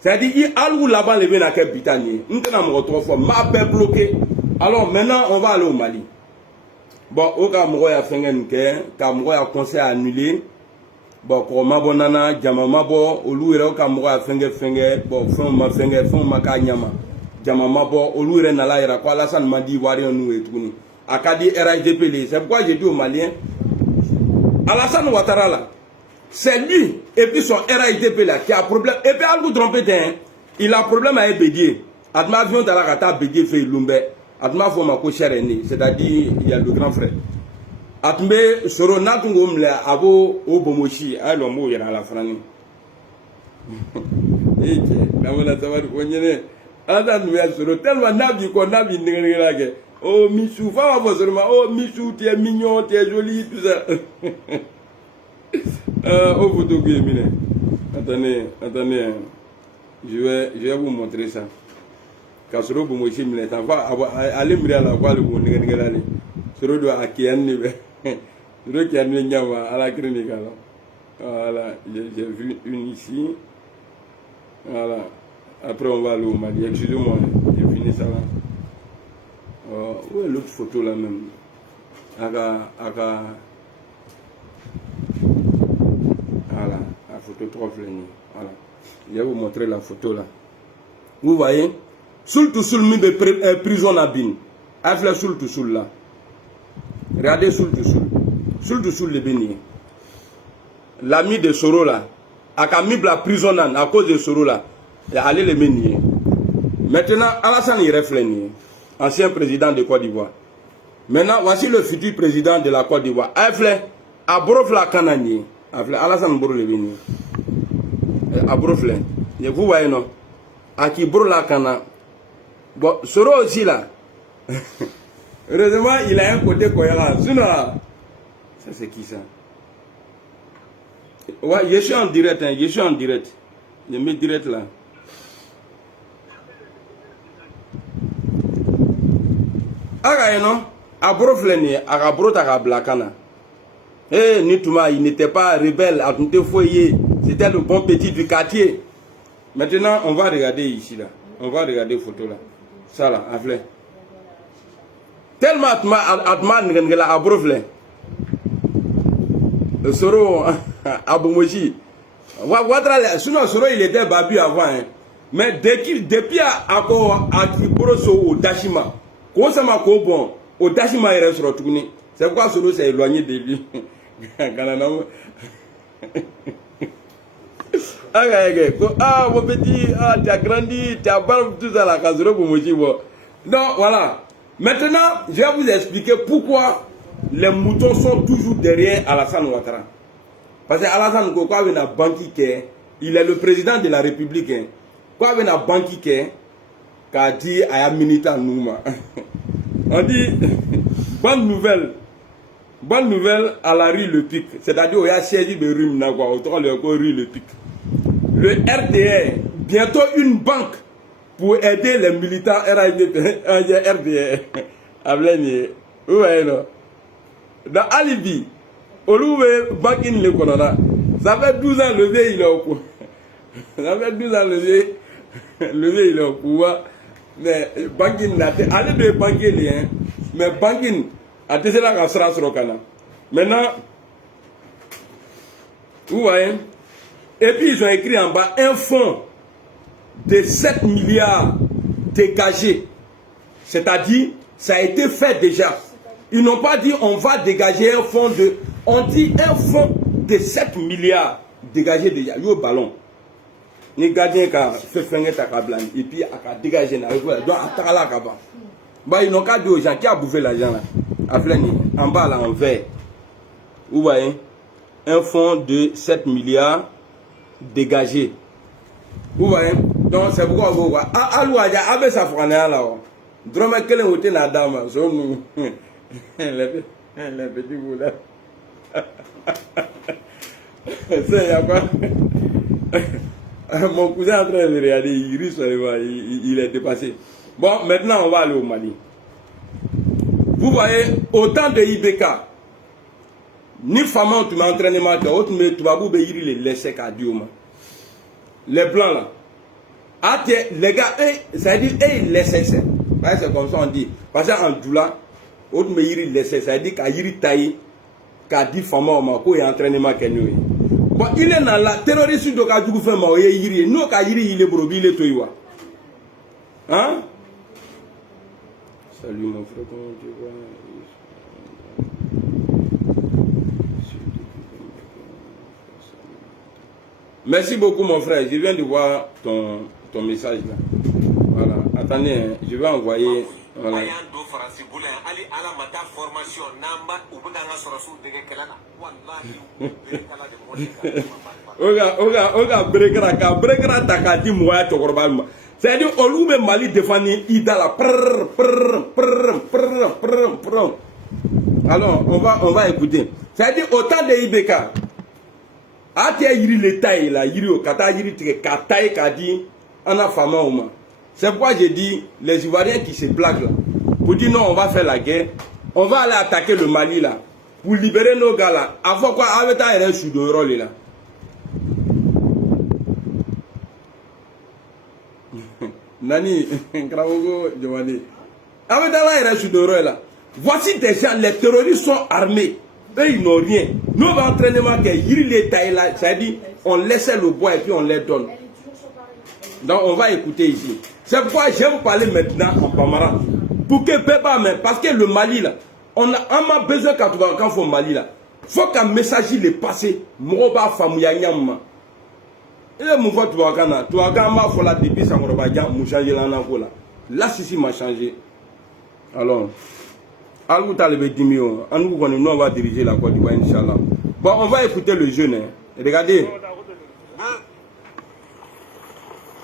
C'est-à-dire, il y a où là-bas les veines à quel bitanier, nous avons trois fois, m'a bloqué. Alors maintenant, on va aller au Mali. Bon, au cas où il y a fait un cas, où il y a un conseil annulé. Bon, pour ma bonana, Djamama bo, Oluire Kamura Fenge, bon, Foma Fenge, Foma Kanyama, Djamama bo, Oluire Nalaira, quoi, Alassane m'a dit, Warion nous et tout. Akadi RHDP, c'est pourquoi j'ai dit aux Maliens, Alassane Ouattara là, c'est lui, et puis son RHDP là, qui a problème, et puis à vous tromper, il a problème avec Bédier. Adma avion dans la rata, Bédier fait Lumbe, Adma Foma Kocher est né, c'est-à-dire, il y a le grand frère. Atmbe Soro Natungum la abo Obomoshi, Alomo yara la frani. Namona Tawari Konyene, Adam Soro, tellement Nabi qu'on Nabi Ningage. Oh Michou, Fama Bosorma, oh Michou, tu es mignon, tu es joli, tout ça. Au photo que attendez, attendez. Je vais vous montrer ça. Kasoro bu moshi mine ta va aller me la quoi le bon ngela le. Soro do akian ni be. Soro qui a ni nyama à la clinique là. Voilà, j'ai vu une ici. Voilà. Après on va aller au Mali. Excusez-moi, j'ai fini ça là. Où est l'autre photo là même? Aga. Voilà, la photo 3 flènes. Voilà. Je vais vous montrer la photo là. Vous voyez? Soul to soul, de prison à bin. Afle soul to soul là. Regardez soul to soul. Soul to soul le béni. L'ami de Soro là. A mis la prison à cause de Soro là. Il a allé le béni. Maintenant, Alassane Irefleni, ancien président de Côte d'Ivoire. Maintenant, voici le futur président de la Côte d'Ivoire. Afle, Abrofla Kanani. Afle, Alassane Boro le béni. Abrofle. Vous voyez non? Aki Boro la Kana. Bon, Soro aussi là. Heureusement, il a un côté cohérent. Sinon, ça c'est qui ça? Ouais, je suis en direct, hein, je suis en direct. Je mets direct là. Aga non? Abro fleni, aga bro ta blakana. Eh, Nitouma, il n'était pas rebelle, à tout foyer. C'était le bon petit du quartier. Maintenant, on va regarder ici là. On va regarder photo là. Ça là, afle. Tellement atman ngela abrofle. Soro Abomoji. Ouattara, sinon Soro il était babu avant hein. Mais depuis à Broso au Dashima. Comment ça m'a bon au Dashima il reste retourné. C'est pourquoi Soro s'est éloigné de lui. Ah, mon petit, tu as grandi, tu as barbe, tout ça, la casserole pour moitié. Donc, voilà. Maintenant, je vais vous expliquer pourquoi les moutons sont toujours derrière Alassane Ouattara. Parce que Alassane Ouattara, il est le président de la République. Quoi, il y a banque qui a dit à un militant Nouma. On dit, bonne nouvelle à la rue Le Pic. C'est-à-dire, il y a saisi de rue Nagua, autour de la rue Le Pic. Le RDR, bientôt une banque pour aider les militants RDR. Vous voyez, non? Dans Alibi, au Louvé, banque in le Konona. Ça fait 12 ans le vieux il est au pouvoir. Ça fait 12 ans le vieux il est au pouvoir. Mais banque in n'a pas. Allez de banque hein. Mais banque in a été là quand sera sur le canal. Maintenant, vous voyez? Et puis ils ont écrit en bas un fonds de 7 milliards dégagés. C'est-à-dire, ça a été fait déjà. Ils n'ont pas dit on va dégager un fonds de... On dit un fonds de 7 milliards dégagé déjà. Il y a un ballon. Les gardiens qui ont fait un blanc et puis ils ont dégagé. Donc, ils n'ont qu'à dire aux gens qui ont bouffé l'argent là. En bas là, en vert. Vous voyez? Un fonds de 7 milliards dégagé. Vous voyez? Donc c'est pourquoi vous voyez. Alouadia, abe sa frana là. Drôme quel est la dame? Les petits boulets. C'est y a quoi? Mon cousin est en train de regarder, il est dépassé. Bon, maintenant on va aller au Mali. Vous voyez, autant de IBK. Ni femme tu m'as entraîné ma tête, mais tu vas vous payer les laisser qu'à Dieu. Les blancs là. Ah, les gars, ça veut dire, ils laissent ça. C'est comme ça on dit. Parce qu'en Doula, autre me yiri laissé, ça veut dire qu'à yiri taille, qu'à dit femme ou et entraînement qu'elle nous. Bon, il est dans la terroriste de Kadjou fait ma yiri. Nous, qu'à yiri, il est brobi, il est toiwa. Hein? Salut mon frère, comment tu vas? Merci beaucoup mon frère, je viens de voir ton message là. Voilà, attendez, hein. Je vais envoyer. Voilà. C'est-à-dire, on loue Mali défendre Ida alors, on va écouter. C'est-à-dire, autant de IBK. Atia yiri le taille là, yiri au kata yiri ka taille ka dit en a fama au moins. C'est pourquoi j'ai dit les Ivoiriens qui se plaquent là pour dire non, on va faire la guerre, on va aller attaquer le Mali là pour libérer nos gars là. Avant quoi, avec ta RS sous de rôle là. Nani, Kraogo, Giovanni. Avec ta RS sous de rôle là. Voici des gens, les terroristes sont armés. Eux, ils n'ont rien. Nous, on va entraînement que yiri les taille là, c'est-à-dire on laissait le bois et puis on les donne. Donc on va écouter ici. C'est pourquoi je vais vous parler maintenant en Bambara. Pour que Pépa, parce que le Mali là, on a besoin quand on fait Mali là. Faut qu'un message il est passé. Mouroba Famouya Nyama. Et le mouvement Touakana, Touakama Fola depuis Samorobajan, m'a changé là. Là, ceci m'a changé. Alors, Alou Talibé Dimio, nous on va diriger la Côte d'Ivoire, Inch'Allah. Bon, on va écouter le jeune. Hein. Regardez.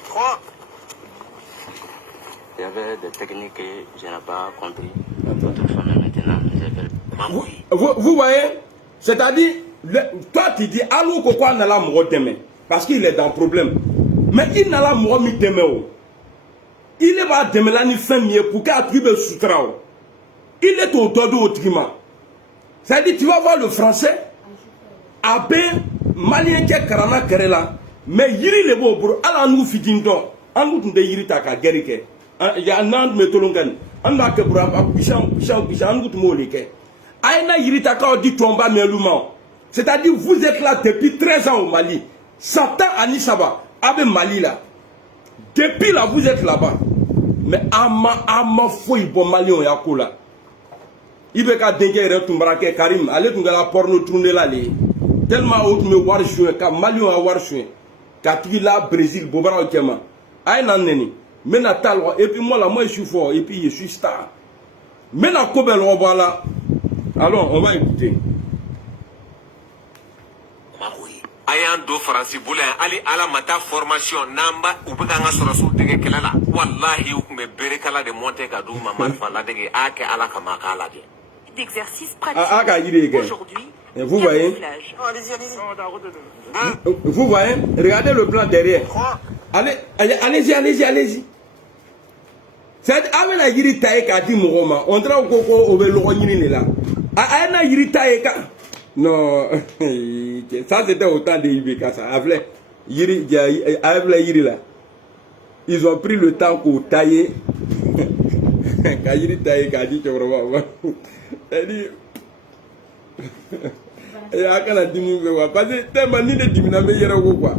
3. Il y avait des techniques que je n'ai pas compris. Maintenant, vous voyez, c'est-à-dire, toi tu dis, Alou Koko n'a la mort demain, parce qu'il est dans le problème. Mais il n'a la mort mis demain. Il est pas demain là, ni fin mieux pour qu'il attribue sutra. Il est au dos au triment. C'est-à-dire, tu vas voir le français, Abbé, Malien qui est Karana Kerela, mais Yiri le beau pour Alanou Fidindo, Anou de Yiri Taka Gerike. Il y a un an de Metolongan, Anda Kebraba, Picham, Anou de Molike. Aina Yiri Taka dit Tomba Melouman. C'est-à-dire, vous êtes là depuis 13 ans au Mali. Satan Anisaba, Abbé Mali là. Depuis là, vous êtes là-bas. Mais Ama Foy bon Mali on Yakoula. Il veut qu'à déguer Tumbrake Karim, allez tout la porno tourner là. Tellement haut me voir jouer, car Mali on a voir jouer. Car tu là, Brésil, Bobara au Kema. Aïe naneni. Mais Natal, et puis moi là, moi je suis fort, et puis je suis star. Mais la Kobel, on va là. Alors, on va écouter. Ayan do faransi bula ali ala mata formation namba ubanga sorosu dege kelala wallahi me berekala de monter ka duma malfa la dege ake ala kama kala de d'exercice pratique aujourd'hui. Vous voyez? Vous voyez? Regardez le plan derrière. Allez-y. C'est avec la yiri taïka a dit Mouroma. On dirait au coco au veloroni là. Aïna yiri taïka. Non, ça c'était au temps de Ibeka, ça. Avec Yiri là, ils ont pris le temps pour tailler. Quand Yiri taille, quand dit que vraiment, elle dit, et à quand la diminution, parce que tellement ni de diminuer, il y a quoi.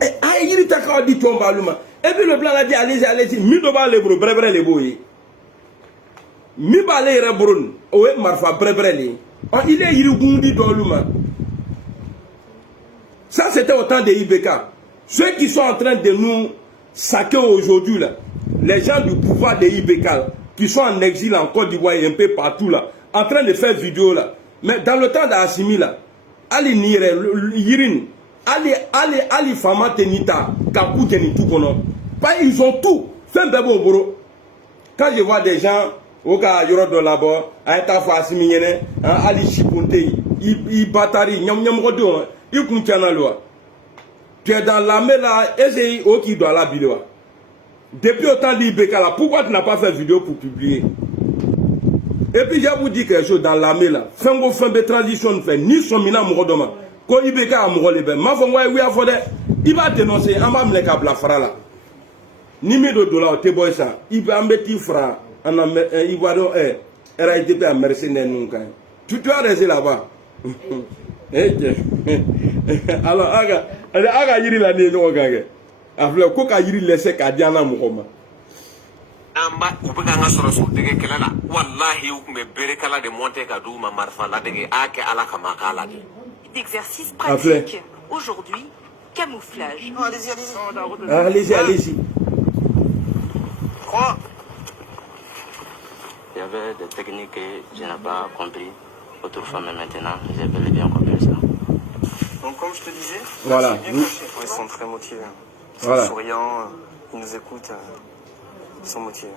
Et Yiri Taka dit tomba luma. Et puis le plan a dit allez-y, mi doba le bro, brebre le boy. Mi balé rebrun, ouais, marfa brebre le. Il est Yiribundi dans l'humain. Ça, c'était au temps de Ibeka. Ceux qui sont en train de nous saquer aujourd'hui, là, les gens du pouvoir de Ibeka, qui sont en exil en Côte d'Ivoire et un peu partout, là, en train de faire vidéo, là. Mais dans le temps d'Assimi, là, Ali Nire, Yirin, Ali Fama Tenita, Kapu Tenitu Kono. Ils ont tout. Fait un boro. Quand je vois des gens, Oka yoro do labo ayta fasi minyene ali chipunte i batari nyam rodo i kuntiana loi. Tu es dans l'armée là essaye o qui doit la biloa. Depuis autant d'Ibeka là, pourquoi tu n'as pas fait vidéo pour publier? Et puis je vous dis quelque chose dans l'armée là, fin de transition fait ni son mina morodoma. Ko Ibeka a morolebe, ma fo wa wi afode, il va dénoncer en va me ka bla fra là. Ni $1000 au te boy ça, il va mettre fra. Il va donc RITP à mercenaire. Tu dois rester là-bas. Alors, aga yiri la ne no gaga. Afle ko ka yiri laisser ka diana mukoma. Amba ubanga sorosu dege kelala wallahi me berekala de monter ka duma marfa la dege ake ala kama kala de d'exercice pratique aujourd'hui camouflage. Allez-y. 3. Il y avait des techniques que je n'ai pas compris autrefois, mais maintenant, j'ai bel et bien compris ça. Donc, comme je te disais, voilà. Ils sont très motivés. Ils sont souriants, ils nous écoutent, ils sont motivés.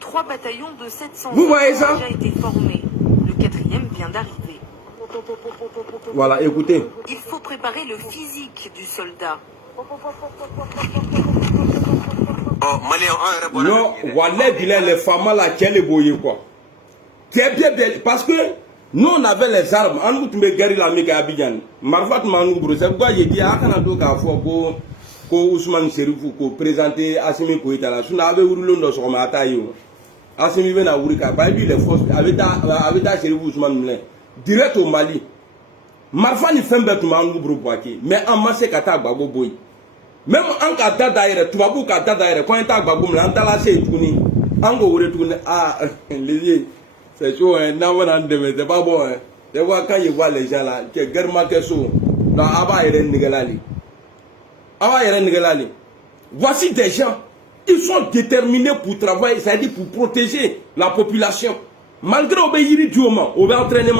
3 bataillons de 700 vous voyez ça? ont déjà été formés. Le 4e vient d'arriver. Voilà, écoutez. Il faut préparer le physique du soldat. Non, voilà, les femmes là, qui les boyaux quoi. Parce que nous on avait les armes, on nous tombait guerre la méga Abidjan. Marfat Manoubro, c'est pourquoi j'ai dit à Kanado Kafo, ko Ousmane Serifou, ko présenter Assimi Koïta là. Si on avait roulé dans son mataillon, Assimi vient à Ourika, bah lui les forces, avec ta Serifou Ousmane, direct au Mali. Marfa ni fait bête Manoubro Boaki, mais en masse Kata Babo Boy. Même en Kata d'ailleurs, tu vas beaucoup Kata d'ailleurs, quand tu as Babou, l'antalacé tourné, en go retourne à les. C'est chaud, hein, c'est pas bon. Hein. Tu vois, quand ils voient les gens là, qui est guerre marquée sur, dans Abba et Nigalali. Voici des gens, ils sont déterminés pour travailler, c'est-à-dire pour protéger la population. Malgré obéir du moment, on va entraîner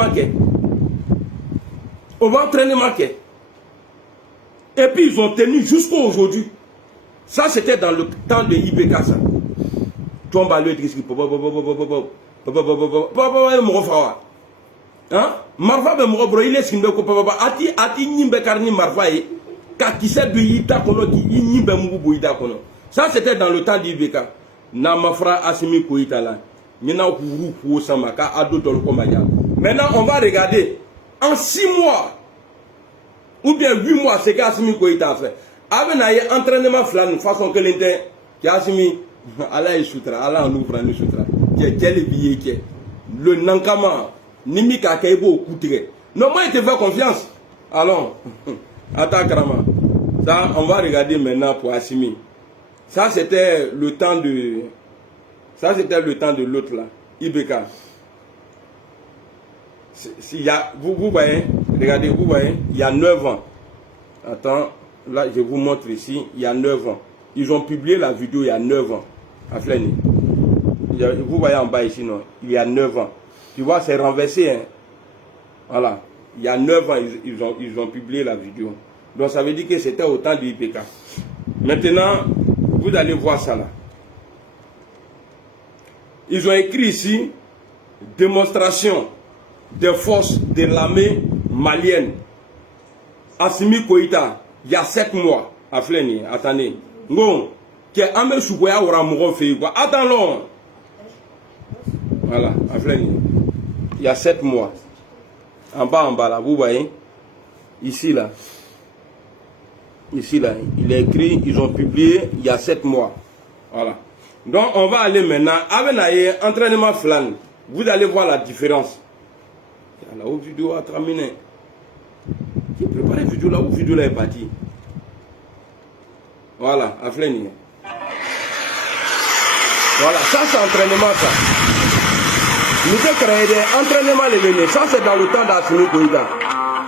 manquer. Et puis ils ont tenu jusqu'à aujourd'hui. Ça, c'était dans le temps de IBK, ça. Tombe à l'œil, Marfa be mo bro ile simbe ko papa ati nyimbe karni marfa e ka kise du yita kono ki nyimbe mubu yita kono. Ça c'était dans le temps d'IBK. Na mafra Assimi Koïta là. Mina kuru ko sama ka ado dol ko maja. Maintenant on va regarder en 6 mois ou bien 8 mois ce qu'Assimi Koïta a fait. Avena y entraînement flan façon que l'intérêt qui Assimi Allah sutra Allah nous prend sutra. Quel billet qui est le Nankama, Nimika Kaibo Koutre. Non, moi, je te fais confiance. Allons, attends, Krama. Ça, on va regarder maintenant pour Assimi. Ça, c'était le temps de. Ça, c'était le temps de l'autre là, IBK. Vous voyez, regardez, vous voyez, il y a 9 ans. Attends, là, je vous montre ici, il y a 9 ans. Ils ont publié la vidéo il y a 9 ans. À Fleni. Vous voyez en bas ici, non? Il y a 9 ans. Tu vois, c'est renversé. Hein? Voilà. Il y a 9 ans, ils ont publié la vidéo. Donc, ça veut dire que c'était au temps du IPK. Maintenant, vous allez voir ça là. Ils ont écrit ici démonstration des forces de l'armée malienne. Assimi Koïta, il y a 7 mois. À Fleni, attendez. Non. Attends-le. Voilà, il y a 7 mois. En bas là, vous voyez. Ici là, il est écrit, ils ont publié il y a 7 mois. Voilà. Donc on va aller maintenant, avec entraînement flan. Vous allez voir la différence. La haute vidéo a terminé. Qui prépare la vidéo là, où la vidéo là est partie. Voilà, à Fleni. Voilà, ça c'est entraînement ça. Nous avons créé des entraînements les venus. Ça c'est dans le temps d'Assimi Koïta.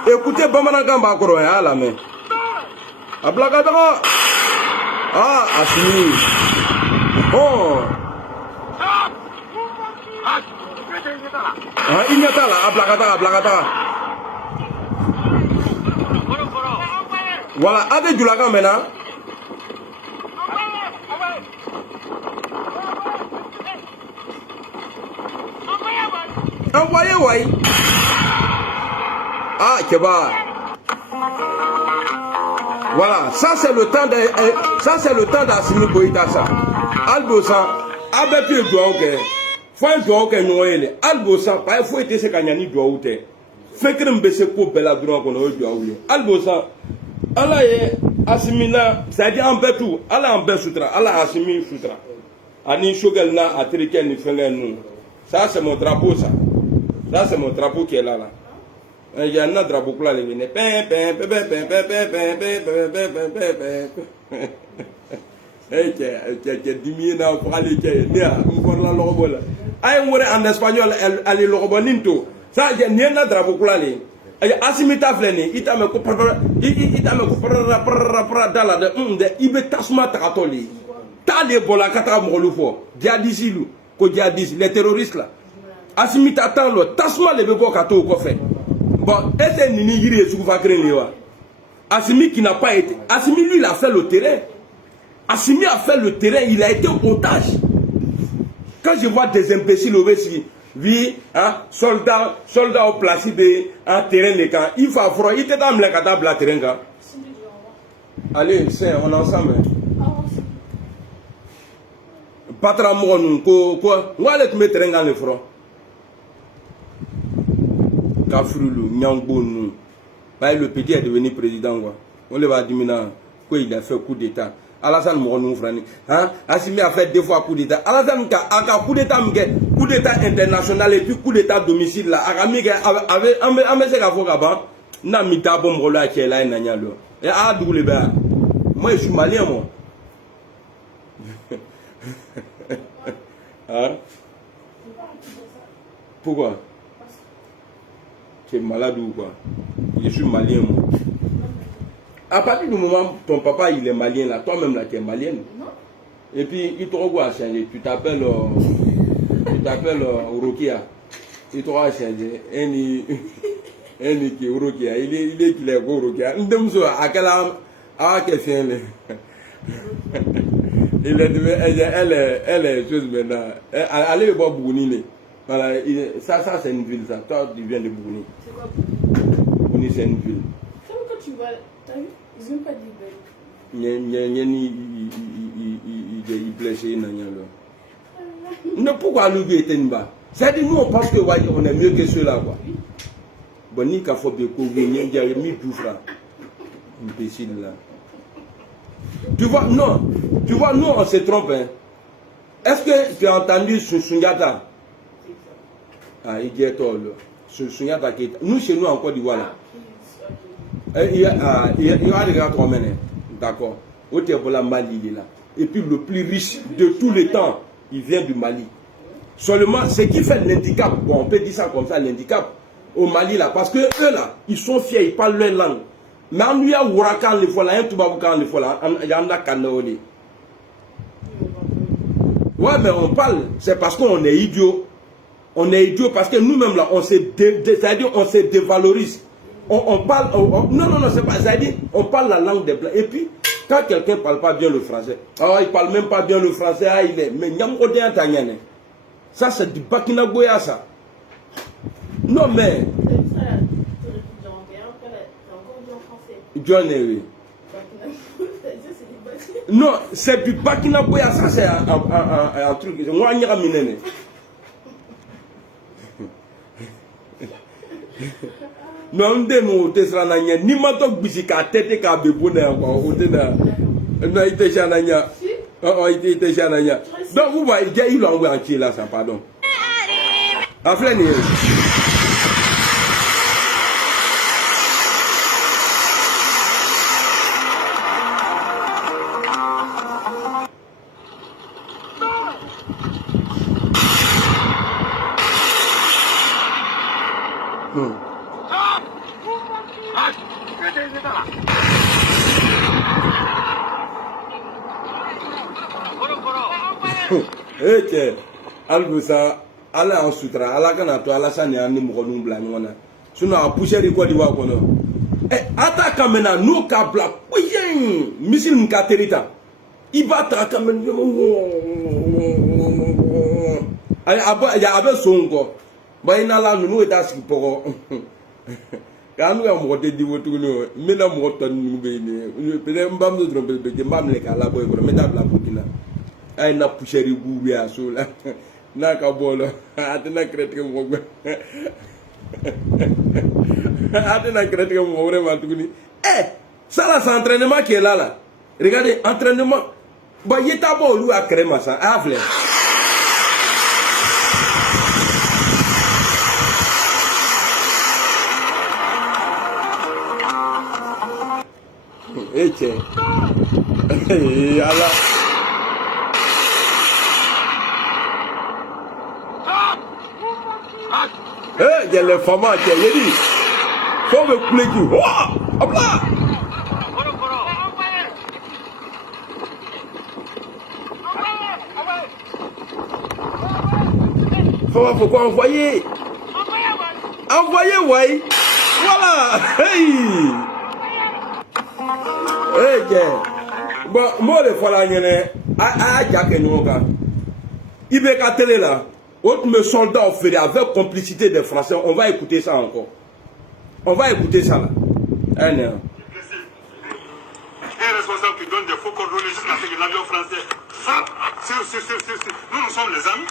Écoutez, Bamanaka Bakoro à la main. Ablakadara. Ah, Assimi. Oh. Ah, il y a là, Ablakadara. Voilà, avec du lagan maintenant. Envoyez, ouais. Ah, Keba. Voilà, ça c'est le temps d'Assimi Koïta ça. Albosa, abepi doa ok. Faut doa ok noyele. Albosa, pas faut être ce kanyani doa oute. Fekrim bese ko bela droit kono doa oule. Albosa, Allah est Assimi là, c'est-à-dire en betou, Allah en besutra, Allah Assimi sutra. Ani shogel na atriken ni fengen nous. Ça c'est mon drapeau ça. Là, c'est mon drapeau qui est là. Il y a un autre drapeau là. Il est en espagnol, elle est l'orboninto. Ça, il y a un drapeau là. Asimita fleni, il t'a me coupé il veut tasma takatoli. T'as les bola kata moloufo. Diadisilu, ko diadis, les terroristes là. Assimi t'attend le tasma le bebo kato ko fait. Bon, est-ce nini yiri et souva kreniwa. Assimi qui n'a pas été. Assimi lui il a fait le terrain. Assimi a fait le terrain, il a été otage. Quand je vois des imbéciles au Bessi, vi soldat au placé en terrain de camp. Il faut affronter. Il était dans le terrain. Allez, on est ensemble. Patra Mouronou, quoi? On va aller te mettre dans le front. Kafroulou, Nyangbonou. Le petit est devenu président. On le va diminuer. Quoi, il a fait coup d'état. Alassane Mouronou Frani. Assimi a fait 2 fois coup d'état. Alassane a coup d'état international et puis coup d'état domicile là. Agamike avait un avocat. N'a mis ta bombe rola qui est là et Nanyalo. Et à double béa. Moi, je suis malien, moi. Pourquoi? Tu es malade ou quoi? Je suis malien, moi. À partir du moment où ton papa il est malien, là, toi-même là, tu es malienne. Et puis, il t'aura changé. Tu t'appelles Urokia. Il t'aura changé. Un qui est Urokia. Il est qu'il est Urokia. Ndemso, à quel âme? Ah, qu'est-ce qu'elle est? Elle est chose maintenant. Allez voir Bougoni. Voilà, ça c'est une ville, ça. Toi, tu viens de Bougoni. C'est quoi Bougoni, c'est une ville. Quand tu vois, t'as vu? Ils n'ont pas dit belle. Il blessé. Non, pourquoi lui était une bas? C'est-à-dire, nous, on pense qu'on est mieux que ceux-là, quoi. Bon, ni qu'à faut bien qu'on vienne, il y a mis tout francs. Imbécile, là. Tu vois, non. Tu vois, nous, on se trompe. Hein. Est-ce que tu as entendu Sunyata? Ah, il dit toi, Sunyata qui est... Nous, chez nous, en Côte d'Ivoire, là. Il y a des gars qui ont d'accord. Au Tébola, Mali, il est là. Et puis, le plus riche de tous les temps, il vient du Mali. Seulement, ce qui fait l'handicap, bon, on peut dire ça comme ça, l'handicap, au Mali, là, parce que eux, là, ils sont fiers, ils parlent leur langue. Mais on lui a Ourakan, les fois là, un Toubaboukan, les fois là, il y en a Kanaoli. Ouais, mais on parle, c'est parce qu'on est idiot. On est idiot parce que nous-mêmes, là, on se dévalorise. On parle, non, c'est pas, c'est-à-dire, on parle la langue des Blancs. Et puis, quand quelqu'un ne parle pas bien le français, il ne parle même pas bien le français, il est, mais Nyamkodé Tanyane. Ça, c'est du Bakina Goya, ça. Non, mais. John, oui. Non, c'est du Bakina Boya, ça c'est un truc. Moi, il y a un minene. Non, on dit nous, tu seras nanya. Ni mato bisika tete ka bebone encore. On dit na, non, il était chananya. Oh, il était chananya. Donc vous voyez, il a envoyé entier là, ça, pardon. Aflène. Eh, Albusa, Allah en sutra, Allah kana to Allah sani ani mo nu bla ngona. Sinon a pousser di ko di wa kono. Ata kamena no ka bla poyen, misil nka terita. Iba ta kamen. Ay aba ya abe songo. Ba ina la nu eta skipoko. Kanu ya mo te di wotu no, me na mo ton nu be ni. Pe mbam do dron be mbam le ka la boy ko me da bla pokina. Ay na pousseri boubi à sola na ka bolo atena critique mo atena critique mo vraiment tukuni ça là c'est entraînement qui est là regardez entraînement ba yeta bo lu a créer ça avle Allah il y a les femmes qui ont dit faut me couler qui hop là faut quoi envoyer ouais voilà bon moi les fois là il y a jack et nous il veut qu'à télé là Autres soldats offerés avec complicité des Français. On va écouter ça encore. On va écouter ça là. Un responsable qui donne des faux coordonnées jusqu'à ce que l'avion français. Ça, nous sommes les amis.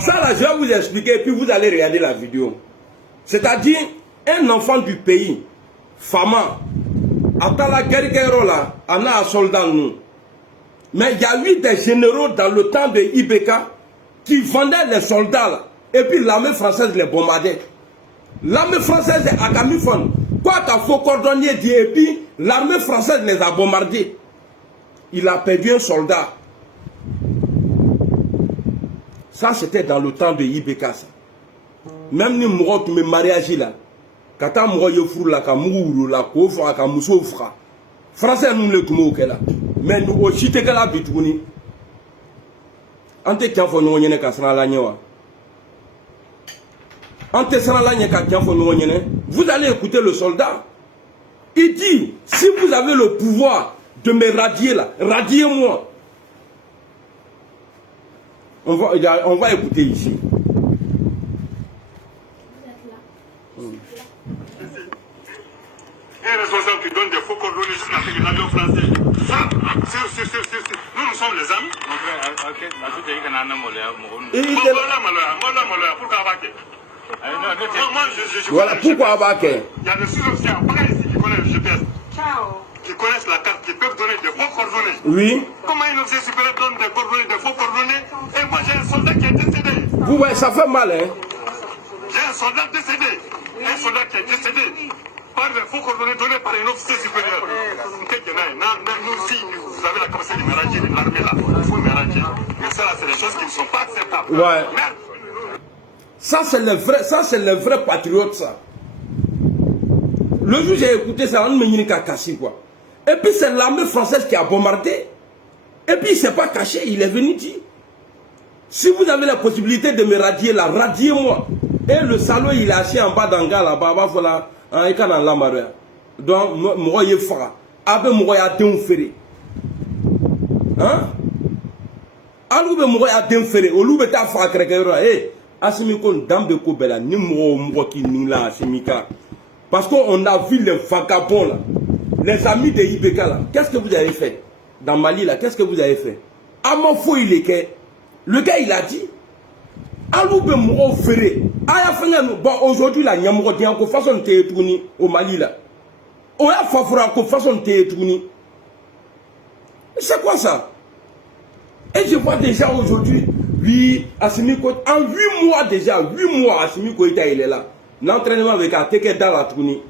Ça là, je vais vous expliquer et puis vous allez regarder la vidéo. C'est-à-dire, un enfant du pays, Fama, après la guerre là, on a un soldat nous. Mais il y a eu des généraux dans le temps de Ibeka qui vendaient les soldats là. Et puis l'armée française les bombardait. L'armée française est à Camifon. Quoi t'as faux cordonnier dit et puis l'armée française les a bombardés. Il a perdu un soldat. Ça c'était dans le temps de Ibeka. Même ni moi tu me mariage là. Quand tu moi yefou la kamourou la kofa kamousofra. Français nous le tumo là. Mais nous aussi te que la bitouni. Ante kian fo no nyene ka sala la nyewa. Vous allez écouter le soldat. Il dit, si vous avez le pouvoir de me radier là, radiez-moi. On va écouter ici. Un responsable qui donne des faux coordonnées jusqu'à ce que l'avion français. Ça, nous sommes les amis. Voilà pourquoi Abaké. Il y a des sous-officiers après ici qui connaissent le GPS. Qui connaissent la carte, qui peuvent donner des faux coordonnées. Oui. Comment un officier supérieur donne des coordonnées, des faux coordonnées? Et moi j'ai un soldat qui est décédé. Vous voyez, ça fait mal, hein? J'ai un soldat décédé. Un soldat qui est décédé par des faux coordonnées données par un officier supérieur. Nous aussi, vous avez la capacité de ménager l'armée là. Il faut ménager. Mais ça, c'est des choses qui ne sont pas acceptables. Ouais. Ça, c'est le vrai patriote, ça. Le jour où j'ai écouté ça, on me dit qu'à casser, quoi. Et puis, c'est l'armée française qui a bombardé. Et puis, il ne s'est pas caché, il est venu dire. Si vous avez la possibilité de me radier là, radiez-moi. Et le salaud, il est assis en bas d'un gars là-bas, voilà, en écart dans la marée. Donc, moi, il est fort. Avec moi, il y a deux ferrés. Hein? Alors, moi, il y a deux ferrés. Au lieu de faire un créateur, Asimiko Dambe Kobela, ni moi qui ni là, Asimika. Parce qu'on a vu les vagabonds là, les amis de Ibeka là. Qu'est-ce que vous avez fait? Dans Mali là, qu'est-ce que vous avez fait? Amafo il est que. Le gars il a dit, Aloube Mouro Ferré. Bon, aujourd'hui là, il y a Mouro qui a encore façon de tétouni au Mali là. On a fait façon de tétouni. C'est quoi ça? Et je vois déjà aujourd'hui. Oui, Assimiko, en 8 mois déjà, 8 mois, Assimiko il est là. L'entraînement avec Atekeda la tourni.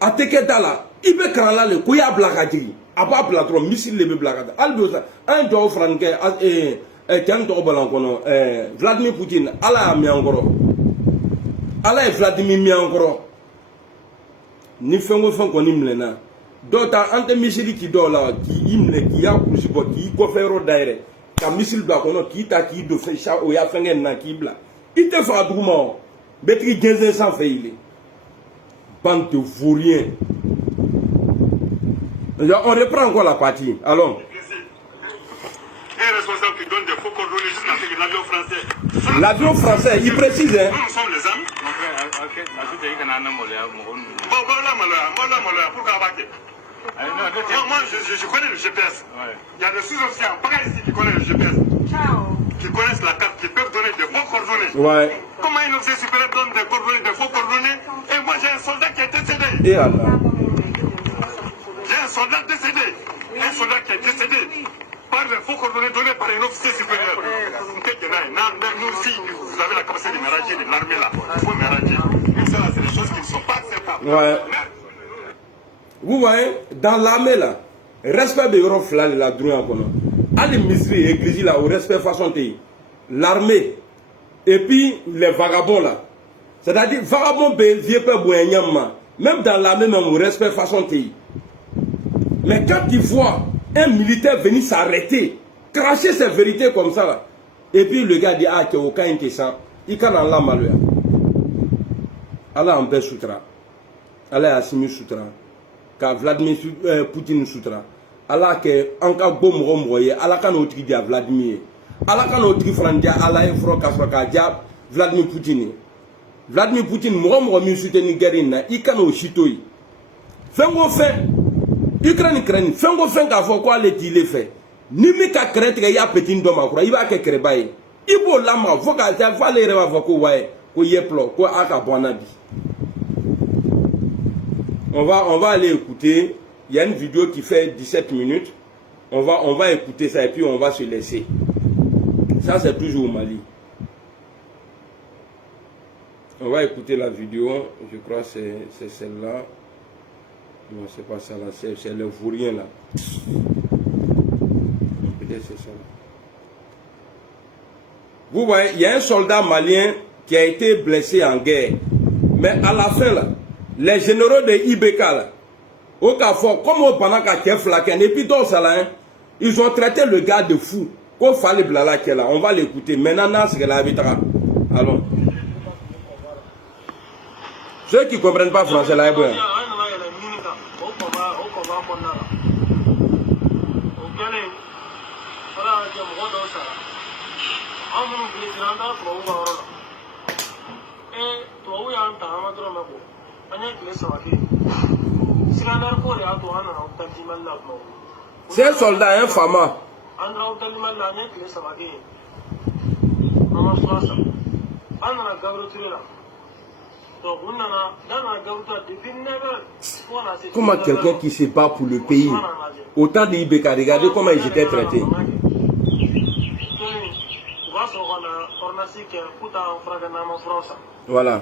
Atekeda la, il veut quand là le Koya Blagadi. Aba Blatro, missile le Blagadi. Albosa, un jour franque, tiens, Dobalankono, Vladimir Poutine, Allah Miangoro. Allah Vladimir Miangoro. Ni fengo qu'on imlena. D'autres ante missile qui dort là, qui imle, qui a cousu, qui confère d'ailleurs, quand missile doit qu'on a qui t'a qui de fait ça, ou y'a fait un kibla. Il te fait un doumant, Betri 15 ans fait il est. Bande de vauriens. On reprend encore la partie. Allons. Un responsable qui donne des faux coordonnées jusqu'à ce que l'avion français. L'avion français, il précise, hein. Nous sommes les amis. Pourquoi abaquer? Moi, je connais le GPS. Il y a des sous-officiers après ici qui connaissent le GPS. Qui connaissent la carte, qui peuvent donner des faux coordonnées. Ouais. Comment un officier supérieur donne des coordonnées, des faux coordonnées? Et moi, j'ai un soldat qui est décédé. Et alors? J'ai un soldat décédé. Un soldat qui est décédé par des faux coordonnées données par un officier supérieur. Nous aussi, vous avez la capacité de ménager l'armée là. Il faut ménager. Mais ça, c'est des choses qui ne sont pas acceptables. Ouais. Vous voyez, dans l'armée là, respect de l'Europe là, la droit encore. Allez, misri, église là, au respect façon de l'armée. Et puis, les vagabonds là. C'est-à-dire, vagabonds, vieux peu boignamment. Même dans l'armée, même au respect façon de. Mais quand ils voient un militaire venir s'arrêter, cracher ses vérités comme ça là, et puis le gars dit, ah, tu n'as aucun intéressant, il can en la malheur. Allah en paix soutra. Allah Assimi soutra. Car Vladimir Poutine soutra. ala ke anka bo mo ye ala ka no tigi dia Vladimir ala ka no tigi frandia ala e fro ka so ka dia Vladimir Poutine mo mi soutenir guerre na i ka no chitoyi fengo fen Ukraine fengo fen ka fo ko ale ti le fait ni mi ka crête ke ya petit ndo makura i ba ke kreba yi ibo lama fo ka ja fa le rewa fo ko waye ko yeplo ko aka bonabi. On va aller écouter. Il y a une vidéo qui fait 17 minutes. On va écouter ça et puis on va se laisser. Ça, c'est toujours au Mali. On va écouter la vidéo. Je crois que c'est celle-là. Non, c'est pas ça là. C'est le Vaurien là. Peut-être c'est ça. Vous voyez, il y a un soldat malien qui a été blessé en guerre. Mais à la fin là, les généraux de IBK là, au Carrefour, comme au Panaka Keflaken, et puis dans ça là, ils ont traité le gars de fou. Qu'on fallait blala qui est là. On va l'écouter. Maintenant, c'est que la vitara. Allons. Ceux qui ne comprennent pas français là, bon. C'est un soldat, un femme. Comment quelqu'un qui se bat pour le pays, autant de IBK, regardez comment ils étaient traités. Voilà.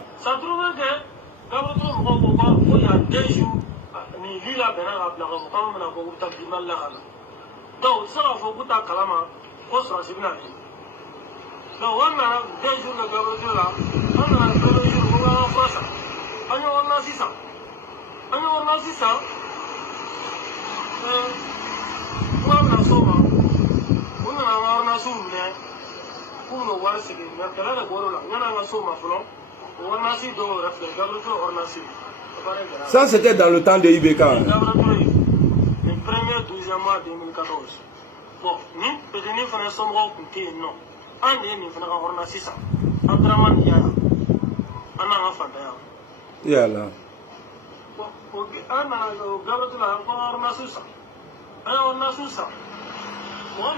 Ça, c'était dans le temps de IBK. Le 1er 12e mois 2014. Bon, nous, nous faisons non.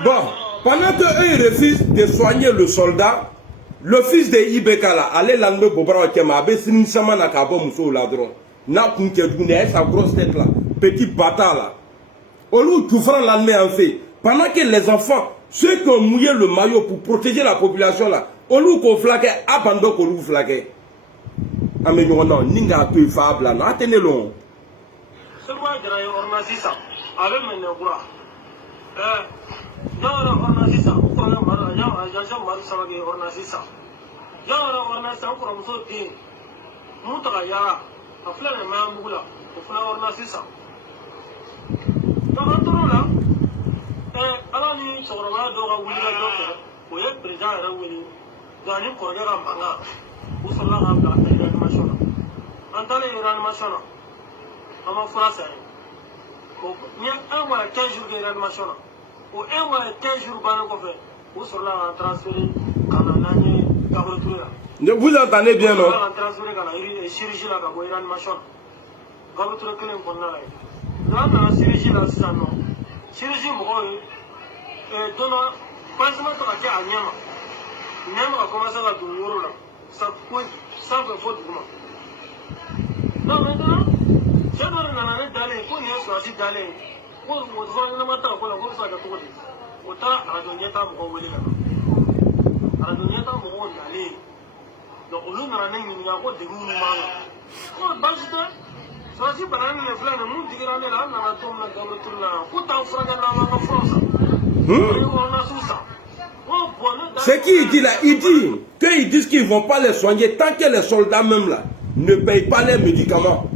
Bon, pendant qu'eux refusent de soigner le soldat, le fils de IBK là, allez l'anglais Bobra Kema, Bessin Samana Kabo Mousso Ladron, n'a qu'une sa grosse tête là, petit bâtard là. Au lieu de faire l'armée en fait, pendant que les enfants, ceux qui ont mouillé le maillot pour protéger la population là, au lieu qu'on flaquait, abandon qu'on nous flaquait. Améliorons, non, n'inga peu fable là, attendez-le. C'est quoi, je dirais, on a dit ça, avec mes négros. Non, on a dit ça, on a dit ça. Vous entendez bien, non? C'est qui il dit là? Il dit qu'ils disent qu'ils ne vont pas les soigner tant que les soldats même là ne payent pas les médicaments.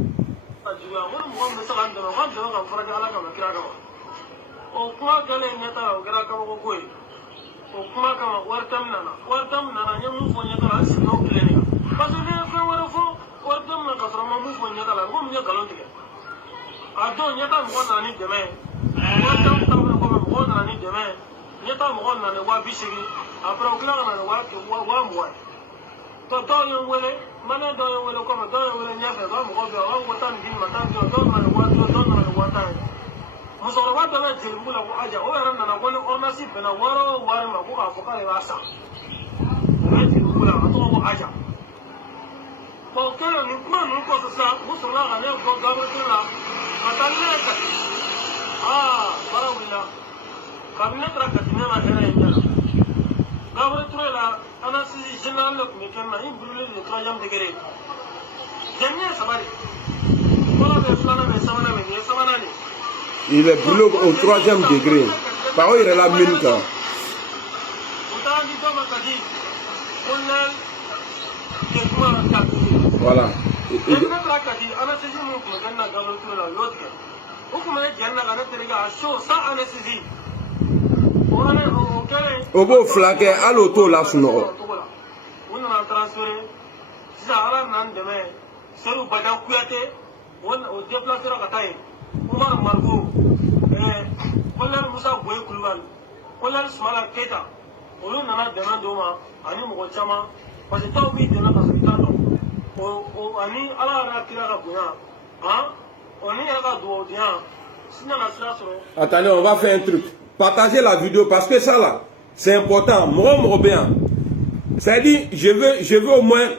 Il est brûlé au 3e degré. Par où il est la minute? Voilà. Au beau flaquet, à l'auto là, son nom. Attendez, on va faire un truc. Partagez la vidéo parce que ça là, c'est important. Moi bien. C'est-à-dire, je veux au moins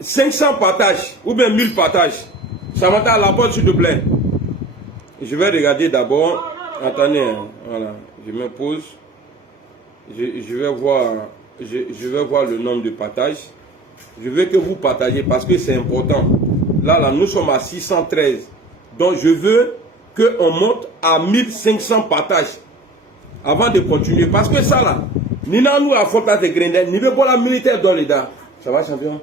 500 partages ou bien 1000 partages. Ça va à la porte, s'il te plaît. Je vais regarder d'abord. Attendez, hein, voilà. Je me pose. Je vais voir le nombre de partages. Je veux que vous partagez parce que c'est important. Là, nous sommes à 613. Donc, je veux qu'on monte à 1500 partages avant de continuer. Parce que ça, là, nous a fait de Grindel, nous avons la militaire dans les dents. Ça va, champion?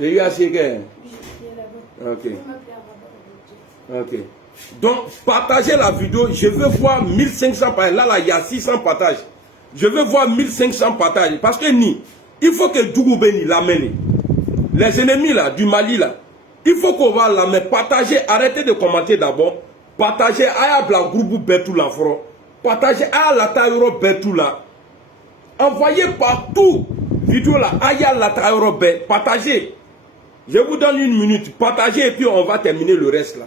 J'ai eu assez que. Ok. Ok. Donc, partagez la vidéo. Je veux voir 1500 partages. Là, il y a 600 partages. Je veux voir 1500 partages. Parce que il faut que Dougoubeni l'amène. Les ennemis là, du Mali là, il faut qu'on va l'amener. Partagez, arrêtez de commenter d'abord. Partagez, aïe, la groupe Betou la fro. Partagez, aïe, la taille Betou là. Envoyez partout. Vidéo là, aïe, la taille partagez. Je vous donne 1 minute. Partagez et puis on va terminer le reste là.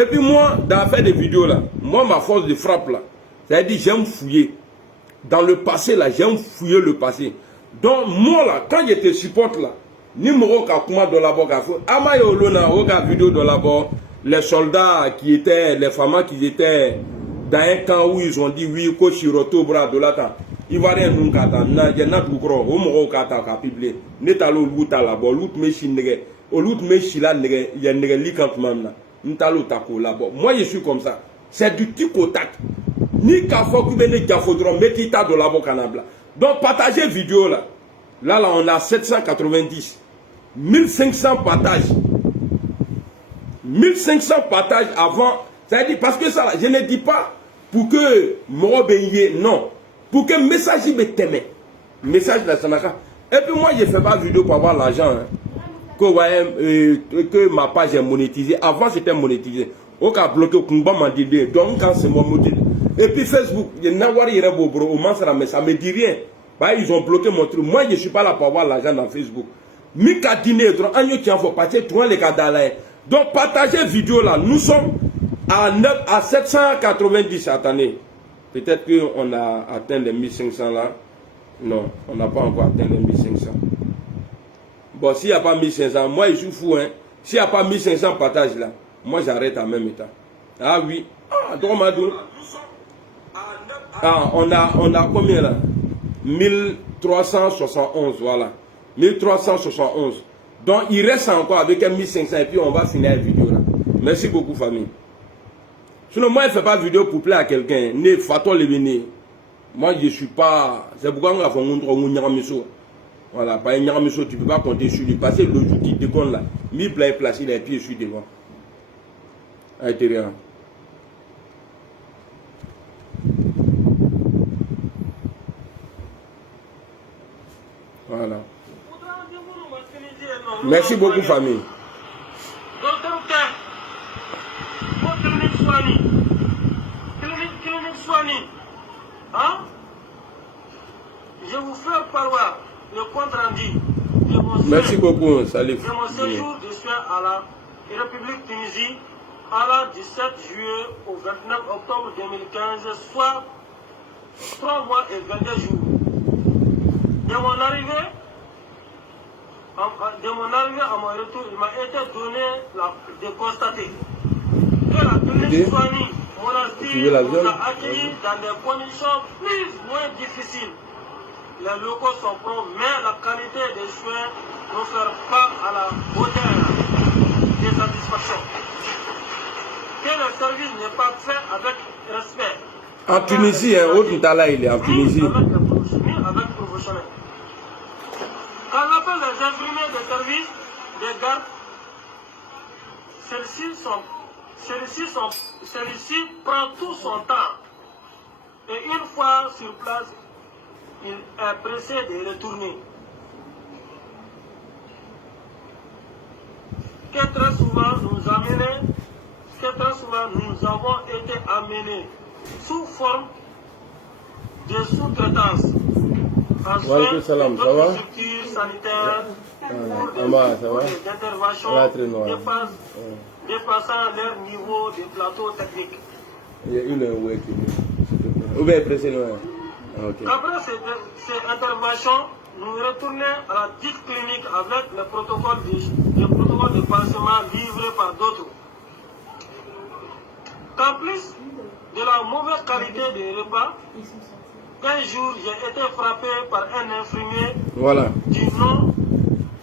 Et puis moi, dans l'affaire des vidéos là, moi, ma force de frappe là, c'est-à-dire j'aime fouiller. Dans le passé là, j'aime fouiller le passé. Donc moi là, quand je te supporte là, numéro kakuma de la boca, amayo lona, oga vidéo de la boca, les soldats qui étaient, les femmes qui étaient dans un camp où ils ont dit oui, Koshiroto bras de l'ata, Ivoirien nous kata, na yenat lukro, omoro kata kapible, netalo luta la bo, lut me shinege, au lut me shila nege, yenege likant mamna, ntalo tako la bo. Moi je suis comme ça, c'est du tic au tac. Ni kafo kubene gafodron, metita de la boca nabla. Donc partagez vidéo là. Là on a 790. 1500 partages. 1500 partages avant. C'est-à-dire parce que ça, je ne dis pas pour que moi bénier, non. Pour que message me t'aime. Message de Sanaka. Et puis moi je ne fais pas vidéo pour avoir l'argent. Hein. Que ma page est monétisée. Avant c'était monétisé. On a bloqué au Kumba m'a dit. Donc quand c'est mon motif. Et puis Facebook, ça me dit rien. Bah, ils ont bloqué mon truc. Moi je ne suis pas là pour avoir l'argent dans Facebook. Mika dîner, donc partagez vidéo là. Nous sommes à 790. Attendez. Peut-être qu'on a atteint les 1500 là. Non, on n'a pas encore atteint les 1500. Bon, s'il n'y a pas 1500, moi je suis fou. Hein. S'il n'y a pas 1500 partages là, moi j'arrête en même temps. Ah oui. Ah, Dromadou. Ah, on a combien là? 1371, voilà. 1371. Donc il reste encore avec un 1500 et puis on va finir la vidéo là. Merci beaucoup famille. Sinon moi je ne fais pas vidéo pour plaire à quelqu'un. Ne fato le venir. Moi je ne suis pas. C'est pourquoi on a fait un voilà, pas un Nyaramiso, tu ne peux pas compter sur lui. Parce que le jour qui déconne là, il est placé les pieds sur devant. À l'intérieur. Voilà. Merci beaucoup famille. Soigny, hein? Je vous fais parler le compte rendu de mon Merci beaucoup, Salif. De mon séjour de soins à la République Tunisie à la 17 juillet au 29 octobre 2015, soit 3 mois et 22 jours. De mon arrivée à mon retour, il m'a été donné de constater que la clinique Soigny Monastir nous a accueillis dans des conditions plus ou moins difficiles. Les locaux sont propres, mais la qualité des soins ne fait pas à la hauteur des satisfactions. Que le service n'est pas fait avec respect. En Tunisie, autre Tala, il est en Tunisie. Avec professionnel. Quand on appelle les infirmiers de service, des gardes, celui-ci prend tout son temps. Et une fois sur place, il est pressé de retourner. Que très souvent nous avons été amenés sous forme de sous-traitance en soins de structures sanitaires pour des interventions dépassant leur niveau de plateau technique. Il y a une Après ces interventions, nous retournons à la dite clinique avec le protocole de pansement livré par d'autres. En plus de la mauvaise qualité des repas, un jour j'ai été frappé par un infirmier du nom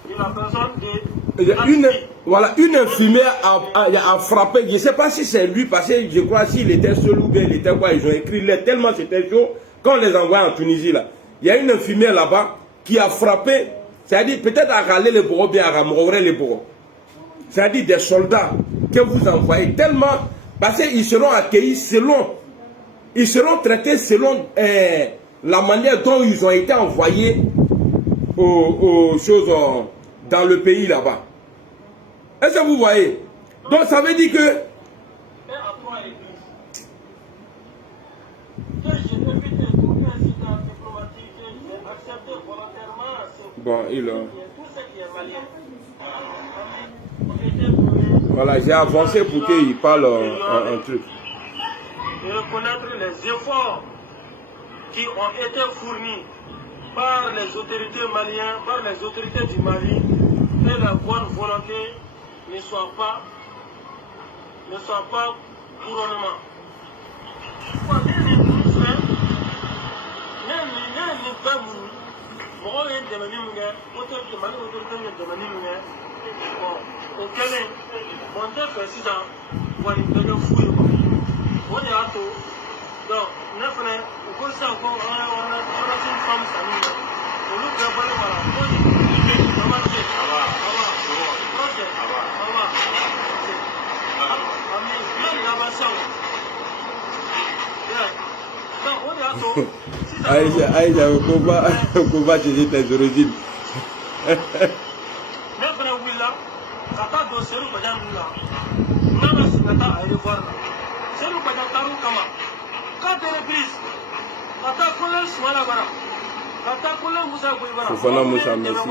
de la personne de... Une infirmière a frappé, je ne sais pas si c'est lui, parce que je crois s'il était seul ou bien il était quoi, ils ont écrit là, tellement c'était chaud, quand on les envoie en Tunisie là. Il y a une infirmière là-bas qui a frappé, c'est-à-dire peut-être à râler les bourreaux, bien à ramourer les bourreaux. C'est-à-dire des soldats que vous envoyez tellement, parce qu'ils seront accueillis selon, ils seront traités selon la manière dont ils ont été envoyés aux choses dans le pays là-bas. Est-ce que vous voyez? Donc ça veut dire que... Bon, il a... Voilà, j'ai avancé pour qu'il parle un truc. De reconnaître les efforts qui ont été fournis par les autorités maliennes, par les autorités du Mali, et la bonne volonté ne soit pas couronnement. Aïcha, on va changer tes origines. Fofana Moussa, merci.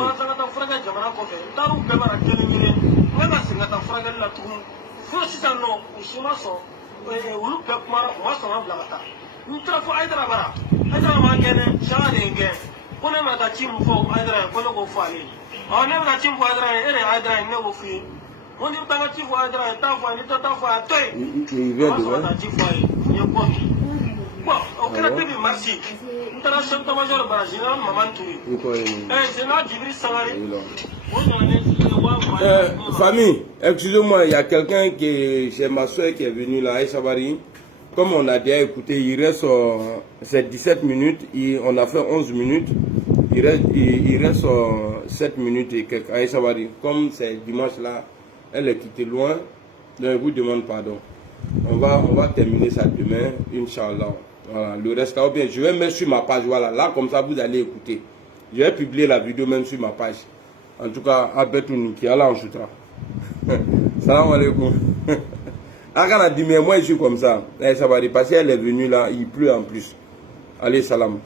Famille, excusez-moi, il y a quelqu'un qui, c'est ma soeur qui est venue là, Aïcha Bari. Comme on a déjà écouté, il reste c'est 17 minutes, on a fait 11 minutes, il reste 7 minutes et quelques. Aïcha Bari, comme c'est dimanche là, elle est quittée loin, donc je vous demande pardon. On va terminer ça demain, Inch'Allah. Voilà, le reste, ou bien je vais mettre sur ma page, voilà, là comme ça vous allez écouter. Je vais publier la vidéo même sur ma page. En tout cas, Abetou Niki, Allah en choutra. Salam alaikum. Akana dit, mais moi je suis comme ça. Ça va repasser, elle est venue là, il pleut en plus. Allez, salam.